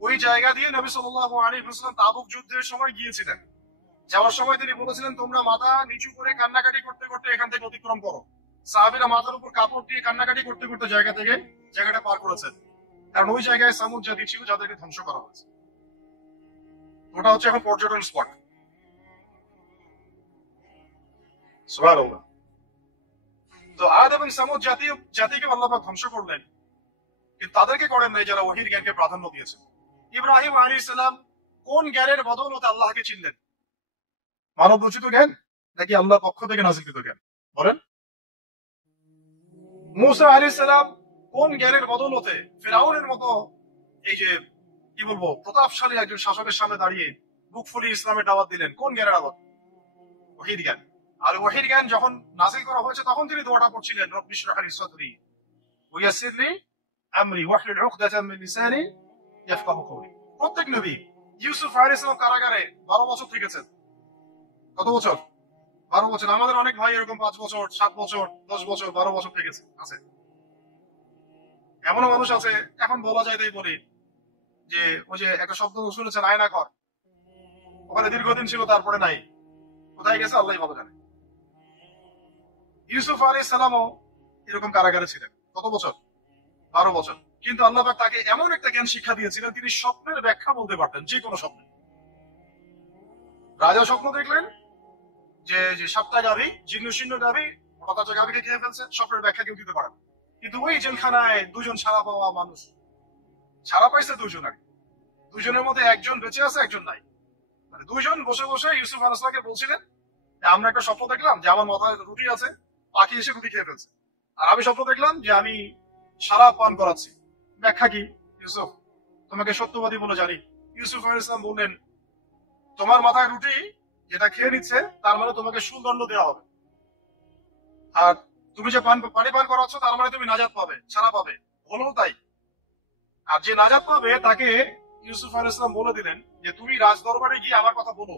ওই জায়গা দিয়ে নবী সাল্লাল্লাহু আলাইহি ওয়াসাল্লাম তাবুক যুদ্ধের সময় গিয়েছিলেন। যাওয়ার সময় তিনি বলেছিলেন, তোমরা মাথা নিচু করে কান্নাকাটি করতে করতে এখান থেকে অতিক্রম করো। সাহাবীরা মাথার উপর কাপড় দিয়ে কান্নাকাটি করতে করতে জায়গাটা পার করেছেন, কারণ ওই জায়গায় সামুদ জাতি ছিল যাদেরকে ধ্বংস করা হয়েছে। ওটা হচ্ছে এখন পর্যটন স্পট। সুবহানাল্লাহ। তো আদ এবং সামুদ জাতিকে আল্লাহ পাক ধ্বংস করলেন, কিন্তু তাদেরকে করেন নাই যারা ওহীর জ্ঞানকে প্রাধান্য দিয়েছে। ইব্রাহিম আলাইহিস সালাম কোন জ্ঞানের বদৌলতে আল্লাহকে চিনলেন? মানব রচিত জ্ঞান নাকি আল্লাহর পক্ষ থেকে নাযিলকৃত জ্ঞান? বলেন। মূসা আলাইহিস সালাম কোন জ্ঞানের বদৌলতে ফিরআউনের মতো এই যে কি বলবো প্রতাপশালী একজন শাসকের সামনে দাঁড়িয়ে বুক ফুলিয়ে ইসলামের দাওয়াত দিলেন? কোন জ্ঞানের আলোকে? ওহীর জ্ঞান। আর ওহীর জ্ঞান যখন নাযিল করা হয়েছে তখন তিনি দোয়াটা পড়ছিলেন, রব্বি ইশরাহ লি সাদরি ওয়া ইয়াসসির লি আমরি ওয়াহলুল উকদাতাম মিন লিসানি ইয়াফকাহু কওলি। প্রত্যেক নবী, ইউসুফ আলাইহিস সালাম কারাগারে 12 বছর থেকেছেন। কত বছর? 12 বছর। আমাদের অনেক ভাই এরকম 5 বছর, 7 বছর, 10 বছর, 12 বছর থেকেছে আছে। এমনও মানুষ আছে, এখন বলা যায় তাই বলি, যে ওই যে একটা শব্দ শুনেছেন আয়না ঘর, ওখানে দীর্ঘদিন ছিল তারপরে নাই, কোথায় গেছে আল্লাহই ভালো জানে। ইউসুফ আলাইহিস সালামও এরকম কারাগারে ছিলেন। কত বছর? 12 বছর। কিন্তু আল্লাহ পাক তাকে এমন একটা জ্ঞান শিক্ষা দিয়েছিলেন, তিনি স্বপ্নের ব্যাখ্যা বলতে পারতেন, যে কোনো স্বপ্নে। রাজা স্বপ্ন দেখলেন যে যে সাতটা গাভী, জীর্ণ শীর্ণ গাভী, হঠাৎ গাভীকে খেয়ে ফেলছে, স্বপ্নের ব্যাখ্যা কেউ দিতে পারে না। কিন্তু ওই জেলখানায় 2 জন ছাড়া পাওয়া মানুষ, ছাড়া পাইছে 2 জন, আর 2 জনের মধ্যে একজন বেঁচে আছে, একজন নাই। মানে 2 জন বসে বসে ইউসুফ আলাইহিস সালামকে বলছিলেন, আমরা একটা স্বপ্ন দেখলাম যে আমার মাথায় রুটি আছে, পাখি এসে রুটি খেয়ে ফেলছে। আর আমি স্বপ্ন দেখলাম যে আমি শরাব পান করাচ্ছি, ব্যাখ্যা কি ইউসুফ? তোমাকে সত্যবাদী বলে জানি। ইউসুফ আলাইহিস সালাম বললেন, তোমার মাথায় রুটি যেটা খেয়ে নিচ্ছে তার মানে তোমাকে সুদণ্ড দেওয়া হবে, আর তুমি যে পানি পান করাচ্ছ তার মানে তুমি নাজাত পাবে, ছাড়া পাবে। হলো তাই। আর যে নাজাত পাবে তাকে ইউসুফ আলাইহিস সালাম বলে দিলেন যে তুমি রাজ দরবারে গিয়ে আমার কথা বলো,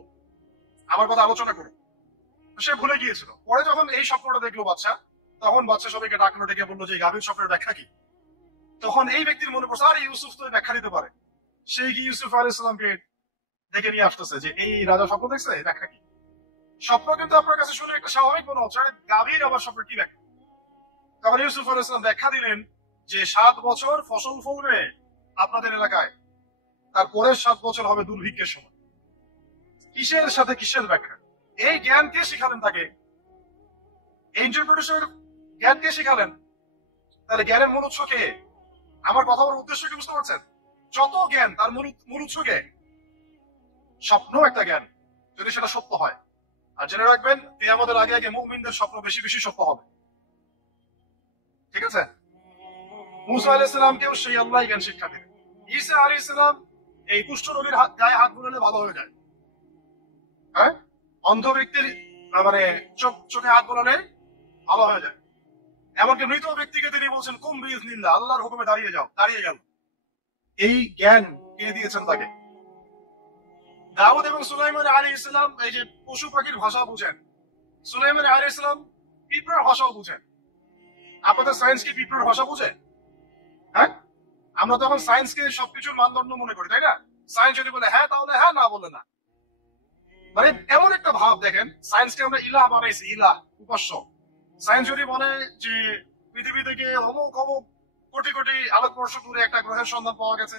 আমার কথা আলোচনা করো। সে ভুলে গিয়েছিল। পরে যখন এই স্বপ্নটা দেখলো বাচ্চা, তখন বাচ্চা সবাইকে ডাকলো, ডেকে বললো যে গাভীর স্বপ্নের ব্যাখ্যা কি। তখন এই ব্যক্তির মনে পড়ছে, আরে ইউসুফ তো ব্যাখ্যা দিতে পারে। সেই কি ইউসুফ আলাইহিস সালামকে ডেকে নিয়ে আসতেছে যে এই রাজা স্বপ্ন দেখছে, ব্যাখ্যা কি। স্বপ্ন কিন্তু আপনার কাছে শুনে একটা স্বাভাবিক মনে হচ্ছে, গাভীর আবার স্বপ্নের কি ব্যাখ্যা। তখন ইউসুফ আলাইহিস সালাম ব্যাখ্যা দিলেন যে 7 বছর ফসল ফলবে আপনাদের এলাকায়, তারপরের 7 বছর হবে দুর্ভিক্ষের সময়। কিসের সাথে কিসের ব্যাখ্যা? এই জ্ঞান কে শিখালেন তাকে? এই ইন্টারপ্রিটেশনের জ্ঞান কে শিখালেন? তাহলে জ্ঞানের মূল উৎস কে? আমার কথা বলার উদ্দেশ্য কি বুঝতে পারছেন? যত জ্ঞান তার মূল উৎস কে? স্বপ্ন একটা জ্ঞান, যদি সেটা সত্য হয়। আর জেনে রাখবেন, কিয়ামতের আগে আগে মুমিনদের স্বপ্ন বেশি বেশি সত্য হবে। ঠিক আছে? মুসা আলাইহিস সালামকেও সেই আল্লাহ জ্ঞান শিক্ষা দিলেন। ঈসা আলাইহিস সালাম এই কুষ্ঠ রোগীর গায়ে হাত বুলালে ভালো হয়ে যায়। হ্যাঁ, অন্ধ ব্যক্তির মানে চোখে হাত বোলালে ভালো হয়ে যায়। এমনকি মৃত ব্যক্তিকে তিনি বলছেন কুম বিইজনিল্লাহ, আল্লাহর হুকুমে দাঁড়িয়ে যাও, দাঁড়িয়ে গেল। এই জ্ঞান কে দিয়েছেন তাকে? দাউদ এবং সুলাইমান আলাইহিস সালাম এই যে পশু পাখির ভাষা বুঝেন, সুলাইমান আলাইহিস সালাম পিঁপড়ার ভাষাও বুঝেন। আপনাদের সায়েন্স কি পিঁপড়ার ভাষা বুঝে? হ্যাঁ, আমরা তখন সায়েন্সকে সবকিছুর মানদণ্ড মনে করি, তাই না? সায়েন্স যদি বলে হ্যাঁ তাহলে হ্যাঁ, না বলে না। মানে এমন একটা ভাব দেখেন, সায়েন্সকে আমরা ইলাহ বানাইছি, ইলাহ, উপাস্য। সায়েন্স যদি বলে যে পৃথিবী থেকে অমুক অমুক কোটি কোটি আলোকবর্ষ দূরে একটা গ্রহের সন্ধান পাওয়া গেছে,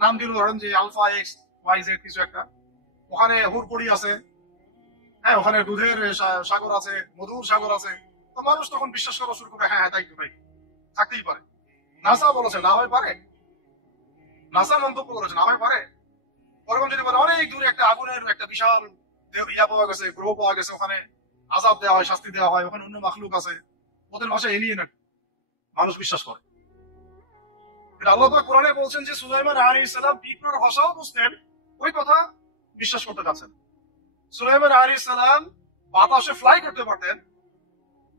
নাম দিল ধরেন যে আলফা এক্স ওয়াই জেড কিছু একটা, ওখানে হুড়পড়ি আছে, হ্যাঁ ওখানে দুধের সাগর আছে, মধুর সাগর আছে, তো মানুষ তখন বিশ্বাস করা শুরু করে, হ্যাঁ হ্যাঁ তাই তো, ভাই থাকতেই পারে। নাসা বলেছে না হয় পারে, নাসা মন্তব্য করেছে না হয় পারে। ওরকম যদি বলে অনেক দূরে একটা আগুনের একটা বিশাল ইয়া পাওয়া গেছে, গ্রহ পাওয়া গেছে, ওখানে আযাব দেওয়া হয়, শাস্তি দেওয়া হয়, ওখানে অন্য মাখলুক আছে, ওদের ভাষা এলিয়েন, মানুষ বিশ্বাস করে। আল্লাহ পাক কোরআনে বলছেন যে সুলাইমান আলাইহিস সালাম পিঁপড়ার ভাষাও বুঝতেন, ওই কথা বিশ্বাস করতে যাচ্ছেন। সুলাইমান আলাইহিস সালাম বাতাসে ফ্লাই করতে পারতেন,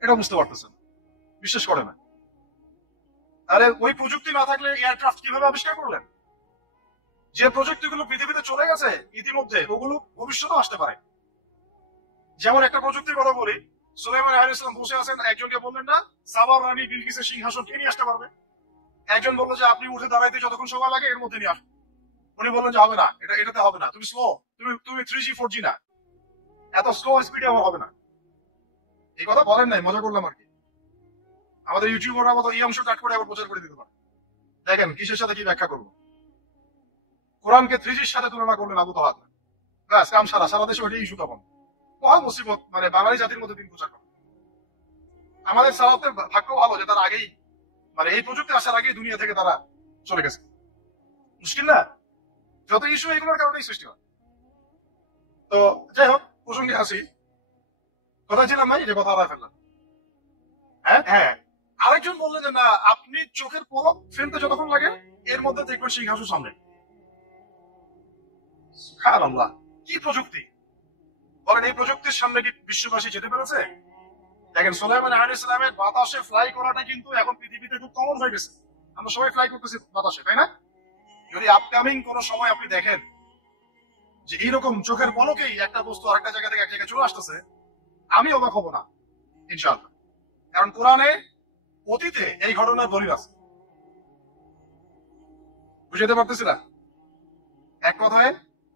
এটা বুঝতে পারতেছেন, বিশ্বাস করে না। তাহলে ওই প্রযুক্তি না থাকলে এয়ারক্রাফট কিভাবে আবিষ্কার করলেন? যে প্রযুক্তিগুলো পৃথিবীতে চলে গেছে ইতিমধ্যে, ওগুলো ভবিষ্যতেও আসতে পারে। যেমন একটা প্রযুক্তির কথা বলি, সুলাইমান আলাইহিস সালাম বসে আছেন, একজনকে বললেন না সাবার রানী বিলকিসের সিংহাসন কে নিয়ে আসতে পারবে? একজন বললো যে আপনি উঠে দাঁড়াইতে যতক্ষণ সময় লাগে এর মধ্যে নিয়ে আসুন। উনি বললেন যে হবে না, এটাতে হবে না, তুমি স্লো, তুমি 3G 4G না, এত স্লো স্পিডে আমার হবে না। এই কথা বলেন নাই, মজা করলাম আর কি। আমাদের ইউটিউবাররা মতো এই অংশ কাট করে আবার প্রচার করে দিতে পারে। দেখেন কিসের সাথে কি ব্যাখ্যা করবো। কোরআনকে 3Gর সাথে তুলনা করলেন আবু তাহাদ, ব্যাস কাম সারা দেশে ওইটাই ইস্যু তখন। মহা মুসিবত, মানে বাঙালি জাতির মধ্যে দিন প্রচার করে। আমাদের সালাতের ভাগ্য ভালো যে তার আগেই, মানে এই প্রযুক্তি আসার আগেই দুনিয়া থেকে তারা চলে গেছে। মুশকিল না, যত ইস্যু এগুলোর কারণেই সৃষ্টি হয়। তো যাই হোক, প্রসঙ্গে আসি, কথা ছিলাম ভাই, যে কথা হারায় ফেললাম। হ্যাঁ হ্যাঁ, আরেকজন বললেন যে না, আপনি চোখের পলক ফেলতে যতক্ষণ লাগে এর মধ্যে দেখবেন সিংহাসন সামনে। সুবহানাল্লাহ, কি প্রযুক্তি! বলেন এই প্রযুক্তির সামনে কি বিশ্ববাসী যেতে পেরেছে? দেখেন সুলাইমান আলাইহিস সালামের বাতাসে ফ্লাই করাটা কিন্তু এখন পৃথিবীতে খুব কমন হয়ে গেছে। আমরা সবাই ফ্লাই করতেছি বাতাসে, তাই না? যদি আপকামিং কোন সময় আপনি দেখেন যে এইরকম চোখের পলকেই একটা বস্তু আরেকটা জায়গা থেকে এক জায়গায় চলে আসতেছে, আমি অবাক হব না ইনশাআল্লাহ। কারণ কোরআনে অতীতে এই ঘটনার দলিল আছে। বুঝতে পারতেছি না? এক কথায়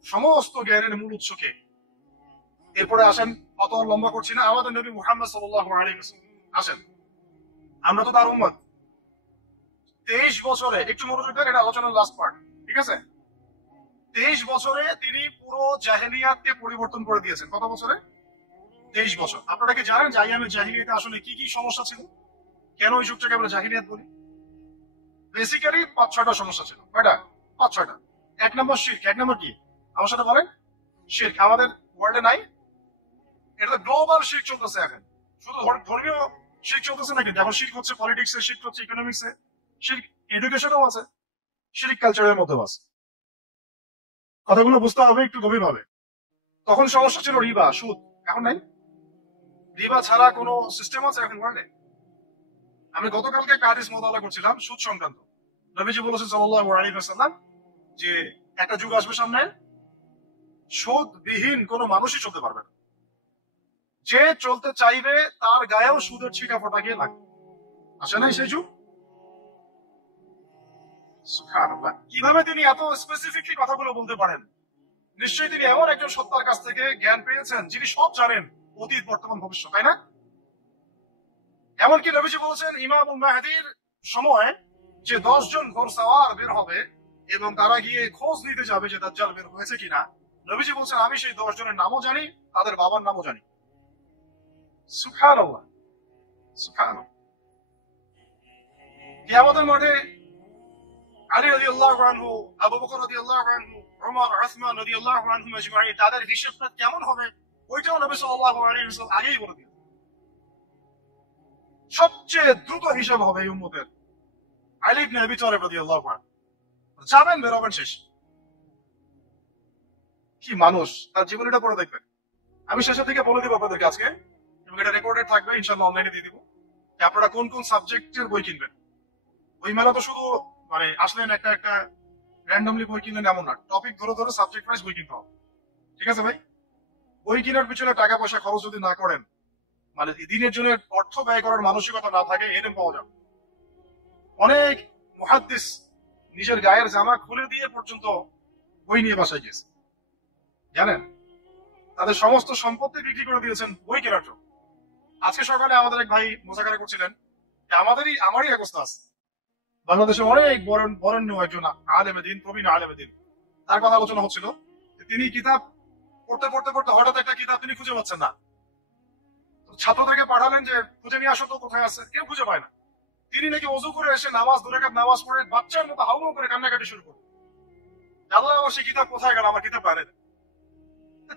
সমস্ত জ্ঞানের মূল উৎসকে। এরপরে আসেন, অত লম্বা করছি না, আমাদের নবী মুহাম্মদ সাল্লাল্লাহু আলাইহি ওয়াসাল্লাম আসেন, আমরা তো তার উম্মত। 23 বছরে, একটু মনোযোগ দেন, এটা আলোচনার লাস্ট পার্ট, ঠিক আছে? 23 বছরে তিনি পুরো জাহেলিয়াতকে পরিবর্তন করে দিয়েছেন। কত বছরে? 23 বছর। আপনারা কি জানেন যে আইয়ামে জাহিলিয়াতে আসলে কি কি সমস্যা ছিল? কেন ওই যুগটাকে আমরা জাহিলিয়াত বলি? বেসিক্যালি 5-6টা সমস্যা ছিল। কয়টা? 5-6টা। 1 নম্বর শিরক। 1 নম্বর কি? আমার সাথে বলেন। শিরক আমাদের ওয়ার্ল্ডে নাই, এটা গ্লোবাল শিরক চলতেছে এখন। শুধু ধর্মীয় শিরক চলতেছে না, কিন্তু এখন শিরক হচ্ছে পলিটিক্সে, শিরক হচ্ছে ইকোনমিক্সে, শিরক এডুকেশনেও আছে, শিরক কালচারের মধ্যেও আছে। কথাগুলো বুঝতে হবে একটু গভীরভাবে। তখন সমস্যা ছিল রিবা, সুদ। এখন নাই। রিবা ছাড়া কোনো সিস্টেম আছে এখন ওয়ার্ল্ডে? আমি গতকালকে একটা হাদিস মোতালা করছিলাম সুদ সংক্রান্ত। নবীজি বলেছেন সাল্লাল্লাহু আলাইহি ওয়াসাল্লাম যে একটা যুগ আসবে সামনে, সুদবিহীন কোনো মানুষই চলতে পারবে না। যে চলতে চাইবে তার গায়েও সুদের ছিটা ফোটা গিয়ে লাগবে। আসে নাই সেই যুগ? সুবহানাল্লাহ, কিভাবে তিনি এত স্পেসিফিকলি কথাগুলো বলতে পারেন? নিশ্চয়ই তিনি এমন একজন সত্তার কাছ থেকে জ্ঞান পেয়েছেন যিনি সব জানেন, অতীত বর্তমান ভবিষ্যৎ, তাই না? এমনকি নবীজি বলেছেন ইমামুল মাহদির সময় যে 10 জন ঘোড়সাওয়ার বের হবে এবং তারা গিয়ে খোঁজ নিতে যাবে যে দাজ্জাল বের হয়েছে কিনা, নবীজি বলছেন আমি সেই 10 জনের নামও জানি, তাদের বাবার নামও জানি। সুবহানাল্লাহ, সুবহানাল্লাহ। কিয়ামতের মাঠে আলী রাদিয়াল্লাহু আনহু, আবু বকর রাদিয়াল্লাহু আনহু, ওমর, উসমান রাদিয়াল্লাহু আনহুম আজমাইন, তাদের হিসাবটা কেমন হবে ওইটাও নবী সাল্লাল্লাহু আলাইহি ওয়াসাল্লাম আগেই বলে দিয়েছেন। সবচেয়ে দ্রুত হিসাব হবে এই উম্মতের আলী ইবনে আবি তালিব রাদিয়াল্লাহু আনহু। যাবেন, বেরোবেন, শেষ। কি মানুষ, তার জীবনীটা পড়ে দেখবেন। আমি শেষের দিকে বলে দিব আপনাদেরকে আজকে, এবং এটা রেকর্ডেড থাকবে, ইনশাআল্লাহ অনলাইনে দিয়ে দিব, যে আপনারা কোন কোন সাবজেক্টের বই কিনবেন। ওই মেলা তো শুধু মানে আসলেন একটা একটা র্যান্ডমলি বই কিনলেন এমন না, টপিক ধরে ধরে সাবজেক্ট ওয়াইজ বই কিনতে হবে। ঠিক আছে ভাই? বই কেনার পিছনে টাকা পয়সা খরচ যদি না করেন, মানে দিনের জন্য অর্থ ব্যয় করার মানসিকতা না থাকে, এরকম পাওয়া যাবে। অনেক মুহাদ্দিস নিজের গায়ের জামা খুলে দিয়ে পর্যন্ত বই নিয়ে বাসায় গিয়েছে, জানেন? তাদের সমস্ত সম্পত্তি বিক্রি করে দিয়েছেন বই কেনার জন্য। আজকে সকালে আমাদের এক ভাই মোজাকারা করছিলেন যে আমারই অবস্থা আছে। বাংলাদেশে অনেক বরেণ্য একজন আলেমে দিন, প্রবীণ আলেমে দিন, তার কথা আলোচনা হচ্ছিল। তিনি কিতাব পড়তে পড়তে পড়তে হঠাৎ একটা কিতাব তিনি খুঁজে পাচ্ছেন না। ছাত্রদেরকে পাঠালেন যে খুঁজে নিয়ে আসো তো, কোথায় আছে, কেউ খুঁজে পায় না। তিনি নাকি ওযু করে এসে নামাজ, 2 রাকাত নামাজ পড়ে বাচ্চার মতো হাউমাউ করে কান্নাকাটি শুরু করলেন, আল্লাহ আমার সেই কিতাব কোথায় গেল, আমার কিতাব বাইরে দেন।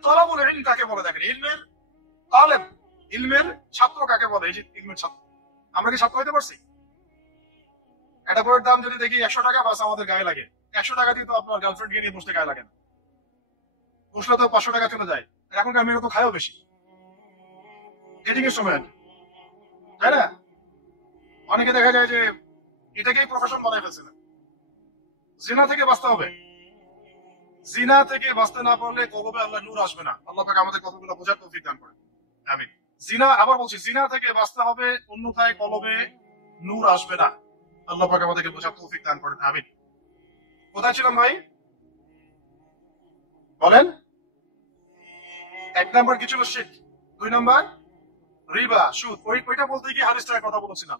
তলাবুল ইলম কাকে বলে দেখেন, ইলমের তালেব, ইলমের ছাত্র কাকে বলে? এই যে ইলমের ছাত্র, আমরা কি ছাত্র হইতে পারছি? একটা বইয়ের দাম যদি দেখি 100 টাকা, বাস আমাদের গায়ে লাগে। 100 টাকা দিয়ে তো আপনার গার্লফ্রেন্ডকে নিয়ে বসতে গায়ে লাগে না, বসলে তো 500 টাকা চলে যায়। এখনকার মেয়েরা তো খায়ও বেশি ডেটিং এর সময়, তাই না? অনেকে দেখা যায় যে এটাকেই প্রফেশন বানাই ফেলছে না। জিনা থেকে বাঁচতে হবে, জিনা থেকে বাঁচতে না পারলে কলবে আল্লাহ নূর আসবে না। আল্লাহ পাক আমাদের কতগুলো বোঝার তৌফিক দান করেন, আমিন। জিনা, আবার বলছি, জিনা থেকে বাঁচতে হবে, অন্যথায় কলবে নূর আসবে না। আল্লাহ পাক আমাদেরকে বোঝার তৌফিক দান করেন, আমিন। কোথায় ছিলাম ভাই? বলেন? এক নাম্বার কি ছিল? শিরক। দুই নাম্বার রিবা, সুদ। ওইটা বলতে গিয়ে হাদিসটার কথা বলেছিলাম।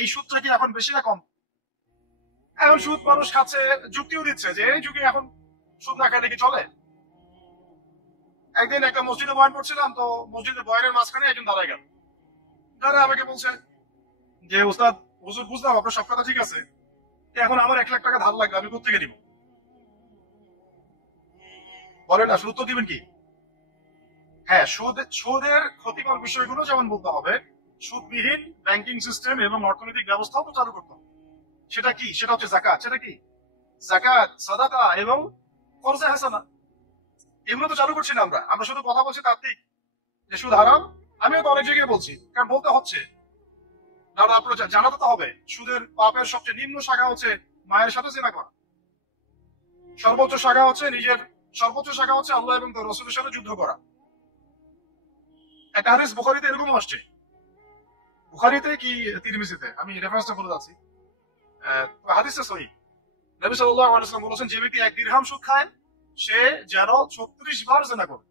এই সুদটা কি এখন বেশি না কম? এখন সুদ মানুষ খাচ্ছে, যুক্তিও দিচ্ছে যে এই যুগে এখন সুদ না খাইলে কি চলে? একদিন একটা মসজিদে বয়ান করছিলাম, তো মসজিদের বয়ানের মাঝখানে একজন দাঁড়ায় গেল। দাঁড়া আমাকে বলছে যে উস্তাদ, হুজুর বুঝলাম আপনার সব কথা ঠিক আছে, এখন আমার 1 লাখ টাকা ধার লাগবে, আমি কোথেকে দিব? বলেন না, সুদ তো দিবেন কি? হ্যাঁ, সুদের ক্ষতিকর বিষয়গুলো যেমন বলতে হবে, সুদবিহীন ব্যাংকিং সিস্টেম এবং অর্থনৈতিক ব্যবস্থাও তো চালু করতে হবে। সেটা কি? সেটা হচ্ছে যাকাত। সেটা কি? যাকাত, সাদাকা এবং করজে হাসানা। এগুলো তো চালু করছি না আমরা। আমরা শুধু কথা বলছি তাত্ত্বিক যে সুদ হারাম। আমিও তো অনেক জায়গায় বলছি, কারণ বলতে হচ্ছে। কারণ আপনার জানাতে তো হবে, সুদের পাপের সবচেয়ে নিম্ন শাখা হচ্ছে মায়ের সাথে জিনা করা। সর্বোচ্চ শাখা হচ্ছে আল্লাহ এবং তার রাসূলের সাথে যুদ্ধ করা। একটা হাদিস বুখারীতে এরকম আসছে, বুখারীতে কি তিরমিজিতে, আমি রেফারেন্সটা বলে যাচ্ছি। হাদিসটা সহিহ। নবী সাল্লাল্লাহু আলাইহি ওয়াসাল্লাম বলেছেন, যে ব্যক্তি 1 দিরহাম সুদ খায় সে যেন 36 বার জিনা করে।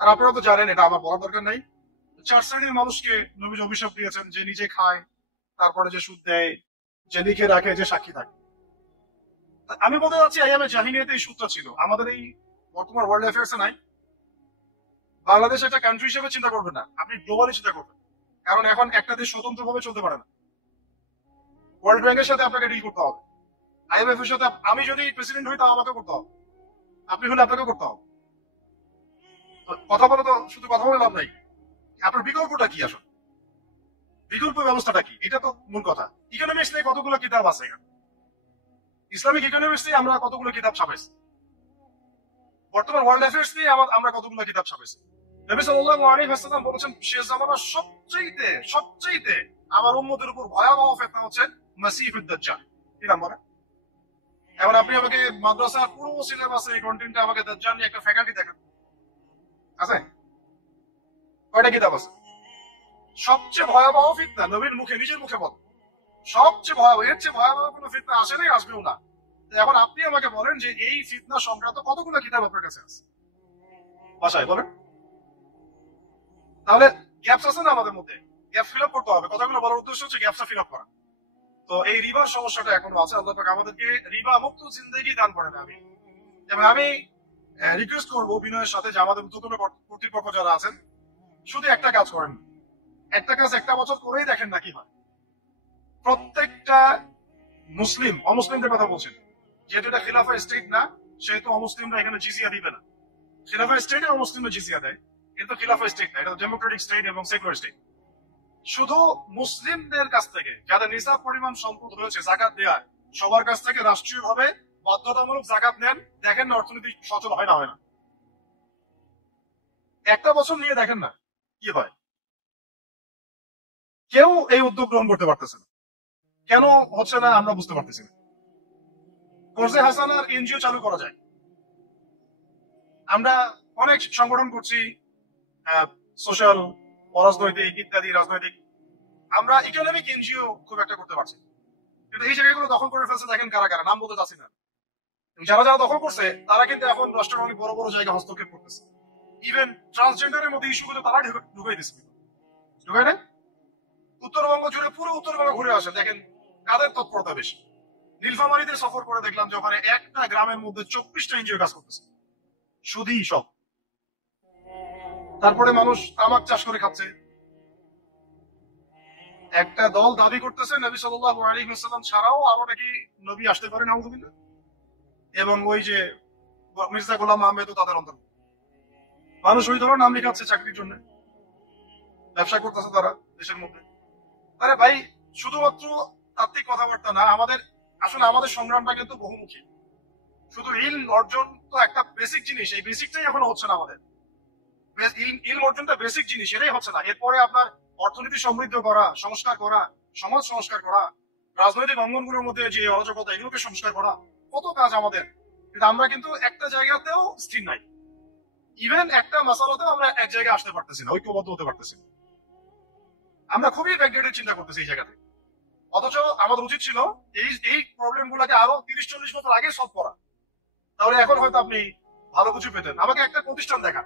আর আপনারা তো জানেন, এটা আমার বলার দরকার নাই, 4 শ্রেণীর মানুষকে নবী অভিশাপ দিয়েছেন, যে নিজে খায়, তারপরে যে সুদ দেয়, যে লিখে রাখে, যে সাক্ষী থাকে। আমি বলতে চাচ্ছি, আইয়ামে জাহিলিয়াতে এই সুদটা ছিল, আমাদের এই বর্তমান ওয়ার্ল্ড অ্যাফেয়ার্সে নাই। বাংলাদেশ একটা কান্ট্রি হিসেবে চিন্তা করবেন না, আপনি গ্লোবালি চিন্তা করবেন। কারণ এখন একটা দেশ স্বতন্ত্রভাবে চলতে পারে না। ওয়ার্ল্ড ব্যাংকের সাথে আপনাকে ডিল করতে হবে, IMF এর সাথে। আমি যদি প্রেসিডেন্ট হই তাও আমাকে করতে হবে, আপনি হলে আপনাকে করতে হবে। কথা বলে তো শুধু কথা বলে লাভ নাই। আপনার বিকল্পটা কি আসলে? বিকল্প ব্যবস্থাটা কি? এটা তো মূল কথা। ইকোনমিক্স নিয়ে কতগুলো কিতাব আছে এখানে, ইসলামিক ইকোনমিক্স নিয়ে আমরা কতগুলো কিতাব ছাপাইছি, বর্তমান ওয়ার্ল্ড অ্যাফেয়ার্স নিয়ে আমরা কতগুলো কিতাব ছাপাইছি। নবী সাল্লাল্লাহু আলাইহি ওয়াসাল্লাম বলেছেন, শেষ জামানার সবচেয়ে আমার উম্মতের উপর ভয়াবহ ফিতনা হচ্ছে মাসিহুদ দাজ্জাল। কি নাম বলে? এখন আপনি আমাকে মাদ্রাসার পুরো সিলেবাসে এই কন্টেন্টে আমাকে দাজ্জাল নিয়ে একটা ফ্যাকাল্টি দেখান, আছে? কয়টা কিতাব আছে? সবচেয়ে ভয়াবহ ফিতনা নবীর মুখে, নিজের মুখে বল, সবচেয়ে ভয়াবহ, এর চেয়ে ভয়াবহ কোনো ফিতনা আসে নাই, আসবেও না। এখন আপনি আমাকে বলেন যে এই ফিতনা সংক্রান্ত কতগুলো কিতাব আপনার কাছে আছে বাসায়, বলেন? তাহলে গ্যাপস আছে না আমাদের মধ্যে? গ্যাপ ফিল আপ করতে হবে। কথাগুলো বলার উদ্দেশ্য হচ্ছে গ্যাপটা ফিল আপ করা। তো এই রিবার সমস্যাটা এখনো আছে। আল্লাহ পাক আমাদেরকে রিবা মুক্ত জিন্দেগি দান করেন। আমি রিকোয়েস্ট করবো বিনয়ের সাথে যে আমাদের উদ্যোতন কর্তৃপক্ষ যারা আছেন, শুধু একটা কাজ করেন, একটা কাজ 1টা বছর করেই দেখেন না কি হয়। প্রত্যেকটা মুসলিম, অমুসলিমদের কথা বলছেন, যেহেতু এটা খিলাফা স্টেট না, সেহেতু অমুসলিমরা এখানে জিজিয়া দিবে না। খিলাফা স্টেটে অমুসলিমরা জিজিয়া দেয়, কিন্তু খিলাফা স্টেট না, এটা ডেমোক্রেটিক স্টেট এবং সেকুলার স্টেট। শুধু মুসলিমদের কাছ থেকে যাদের নিসাব পরিমাণ সম্পদ রয়েছে জাকাত দেয়া, সবার কাছ থেকে রাষ্ট্রীয়ভাবে বাধ্যতামূলক জাকাত নেন, দেখেন না অর্থনীতি সচল হয় না হয় না। 1টা বছর নিয়ে দেখেন না কি হয়। কেউ এই উদ্যোগ গ্রহণ করতে পারতেছে না, কেন হচ্ছে না আমরা বুঝতে পারতেছি না। কর্জে হাসানার এনজিও চালু করা যায়। আমরা অনেক সংগঠন করছি, সোশ্যাল, অরাজনৈতিক, ইত্যাদি রাজনৈতিক। আমরা ইকোনমিক এনজিও খুব একটা করতে পারছি, কিন্তু এই জায়গাগুলো দখল করে ফেলছে, দেখেন কারা কারা, নাম বলতে চাচ্ছি না। যারা যারা দখল করছে তারা কিন্তু এখন রাষ্ট্রের অনেক বড় বড় জায়গা হস্তক্ষেপ করতেছে। ইভেন ট্রান্সজেন্ডারের মধ্যে ইস্যুগুলো তারা ঢুকাই দিচ্ছে, ঢুকাই না? উত্তরবঙ্গ জুড়ে, পুরো উত্তরবঙ্গ ঘুরে আসে, দেখেন কাদের তৎপরতা বেশি। নীলফামারীতে সফর করে দেখলাম যে ওখানে একটা গ্রামের মধ্যে 24টা এনজিও কাজ করতেছে, শুধুই সব। তারপরে মানুষ তামাক চাষ করে খাচ্ছে। একটা দল দাবি করতেছে নবী সাল্লাল্লাহু আলাইহি ওয়াসাল্লাম ছাড়াও আরো নাকি নবী আসতে পারে, নাউযুবিল্লাহ। এবং ওই যে মির্জা গোলাম আহমেদও তাদের অন্তর্ভুক্ত। মানুষ ওই ধরনের নাম লিখাচ্ছে চাকরির জন্য, ব্যবসা করতেছে তারা দেশের মধ্যে। আরে ভাই, শুধুমাত্র তাত্ত্বিক কথাবার্তা না, আমাদের সংগ্রামটা কিন্তু বহুমুখী। শুধু ইলম অর্জন তো একটা বেসিক জিনিস, এই বেসিকটাই এখনো হচ্ছে না আমাদের। ইলম অর্জনটা বেসিক জিনিস, এটাই হচ্ছে না। এরপরে আপনার অর্থনীতি সমৃদ্ধ করা, সংস্কার করা, সমাজ সংস্কার করা, রাজনৈতিক অঙ্গনগুলোর মধ্যে যে অরাজকতা, এগুলোকে সংস্কার করা, কত কাজ আমাদের। কিন্তু আমরা কিন্তু একটা জায়গাতেও স্থির নাই। ইভেন একটা মাসালাতেও আমরা এক জায়গায় আসতে পারতেছি না, ঐক্যবদ্ধ হতে পারতেছি না। আমরা খুবই ব্যাকডেটেড চিন্তা করতেছি এই জায়গাতে। অথচ আমাদের উচিত ছিল এই প্রবলেম গুলাকে আরো 30-40 বছর আগে সলভ করা, তাহলে এখন হয়তো আপনি ভালো কিছু পেতেন। আমাকে একটা প্রতিষ্ঠান দেখান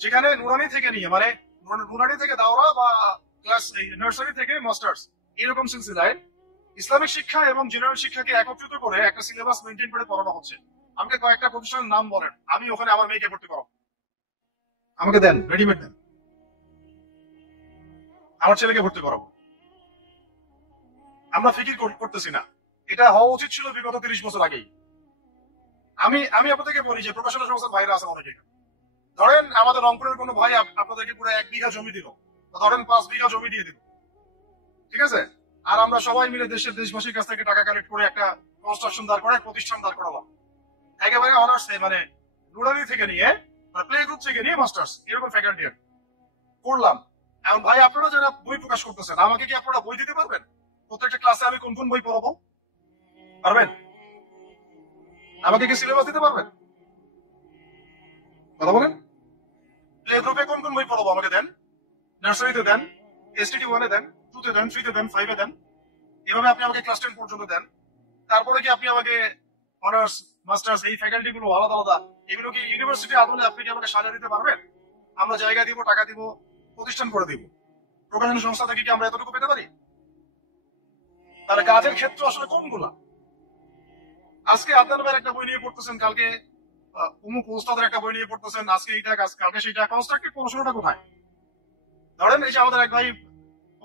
যেখানে নুরানি থেকে নিয়ে, মানে নুরানি থেকে দাওরা বা ক্লাস নার্সারি থেকে মাস্টার্স, এরকম সিলসিলায় ইসলামিক শিক্ষা এবং জেনারেল শিক্ষাকে একত্রিত করে একটা সিলেবাস মেনটেন করে পড়ানো হচ্ছে। আমাকে কয়েকটা প্রতিষ্ঠানের নাম বলেন, আমি ওখানে আমার মেয়েকে ভর্তি করাবো। আমাকে দেন, রেডিমেড দেন, আমার ছেলেকে ভর্তি করাবো। আমরা ফিকির করতেছি না। এটা হওয়া উচিত ছিল বিগত 30 বছর আগেই। আমি আমি আপনাদেরকে বলি যে প্রকাশনা সংস্থার ভাইরা আছেন অনেকে, ধরেন আমাদের রংপুরের কোনো ভাই আপনাদেরকে পুরো 1 বিঘা জমি দিল, ধরেন 5 বিঘা জমি দিয়ে দিল, ঠিক আছে? আর আমরা সবাই মিলে দেশবাসীর কাছ থেকে টাকা কালেক্ট করে একটা কনস্ট্রাকশন দাঁড় করে প্রতিষ্ঠান দাঁড় করালাম, একেবারে অনার্স, মানে রুরালি থেকে নিয়ে, প্লে গ্রুপ থেকে নিয়ে মাস্টার্স, এরকম ফ্যাকাল্টি করলাম। এখন ভাই আপনারা যারা বই প্রকাশ করতেছেন, আমাকে কি আপনারা বই দিতে পারবেন? প্রত্যেকটা ক্লাসে আমি কোন কোন বই পড়াবো পারবেন? আমাকে কি সিলেবাস দিতে পারবেন? কথা বলেন। প্লে গ্রুপে কোন কোন বই পড়াবো আমাকে দেন, নার্সারিতে দেন, এসটিডি 1-এ দেন, 2-তে দেন, 3-তে দেন, 5-এ দেন, এভাবে আপনি আমাকে ক্লাস 10 পর্যন্ত দেন। তারপরে কি আপনি আমাকে অনার্স মাস্টার্স এই ফ্যাকাল্টি গুলো আলাদা আলাদা, এগুলো কি ইউনিভার্সিটি আদলে আপনি কি আমাকে সাজা দিতে পারবেন? আমরা জায়গা দিব, টাকা দিব, প্রতিষ্ঠান করে দিব, প্রকাশনা সংস্থা থেকে কি আমরা এতটুকু পেতে পারি? তাহলে কাজের ক্ষেত্র আসলে কোনগুলা? আজকে আপনার ভাই একটা বই নিয়ে পড়তেছেন, কালকে অমুক ওস্তাদের একটা বই নিয়ে পড়তেছেন, আজকে এইটা কালকে সেইটা। কনস্ট্রাকটিভ পড়াশোনাটা কোথায়? ধরেন এই যে আমাদের এক ভাই,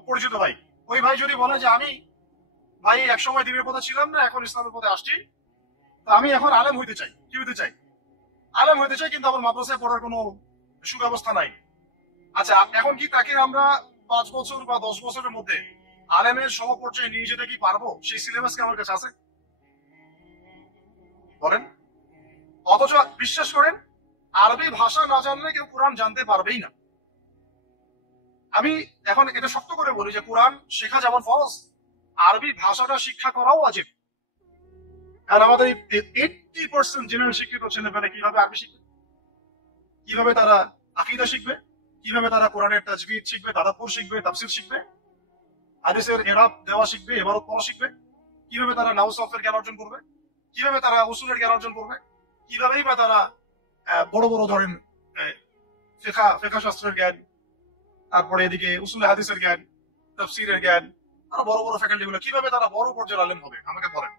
পরিচিত ভাই, ওই ভাই যদি বলে যে আমি ভাই একসময় দিনের পথে ছিলাম না, এখন ইসলামের পথে আসছি, তো আমি এখন আলেম হইতে চাই। কি হইতে চাই? আলেম হইতে চাই, কিন্তু আমার মাদ্রাসায় পড়ার কোনো সুব্যবস্থা নাই। আচ্ছা, এখন কি তাকে আমরা 5 বছর বা 10 বছরের মধ্যে আলেমের সমপর্যায়ে নিয়ে যেতে কি পারবো? সেই সিলেবাস কি আমার কাছে আছে? বলেন। অথচ বিশ্বাস করেন, আরবি ভাষা না জানলে কেউ কোরআন জানতে পারবেই না। আমি এখন এটা শক্ত করে বলি যে কোরআন শেখা যেমন ফরজ, আরবি ভাষাটা শিক্ষা করাও ওয়াজিব। আর আমাদের 80% জেনারেল শিক্ষিত ছেলেমেয়েরা কিভাবে আরবি শিখবে? কিভাবে তারা আকীদা শিখবে? কিভাবে তারা কোরআনের তাজবিদ শিখবে, তাদাব্বুর শিখবে, তাফসীর শিখবে, হাদিসের ইরাব দেওয়া শিখবে, ইবারত পড়া শিখবে? কিভাবে তারা নাহু সরফের জ্ঞান অর্জন করবে? কিভাবে তারা উসুলের জ্ঞান অর্জন করবে? কিভাবেই বা তারা বড় বড় ধরেন ফিকহ শাস্ত্রের জ্ঞান, তারপরে এদিকে উসুল হাদিসের জ্ঞান, তাফসীরের জ্ঞান, আর বড় বড় ফ্যাকাল্টি গুলো, কিভাবে তারা বড় পর্যায়ের আলেম হবে? আমাকে বলেন।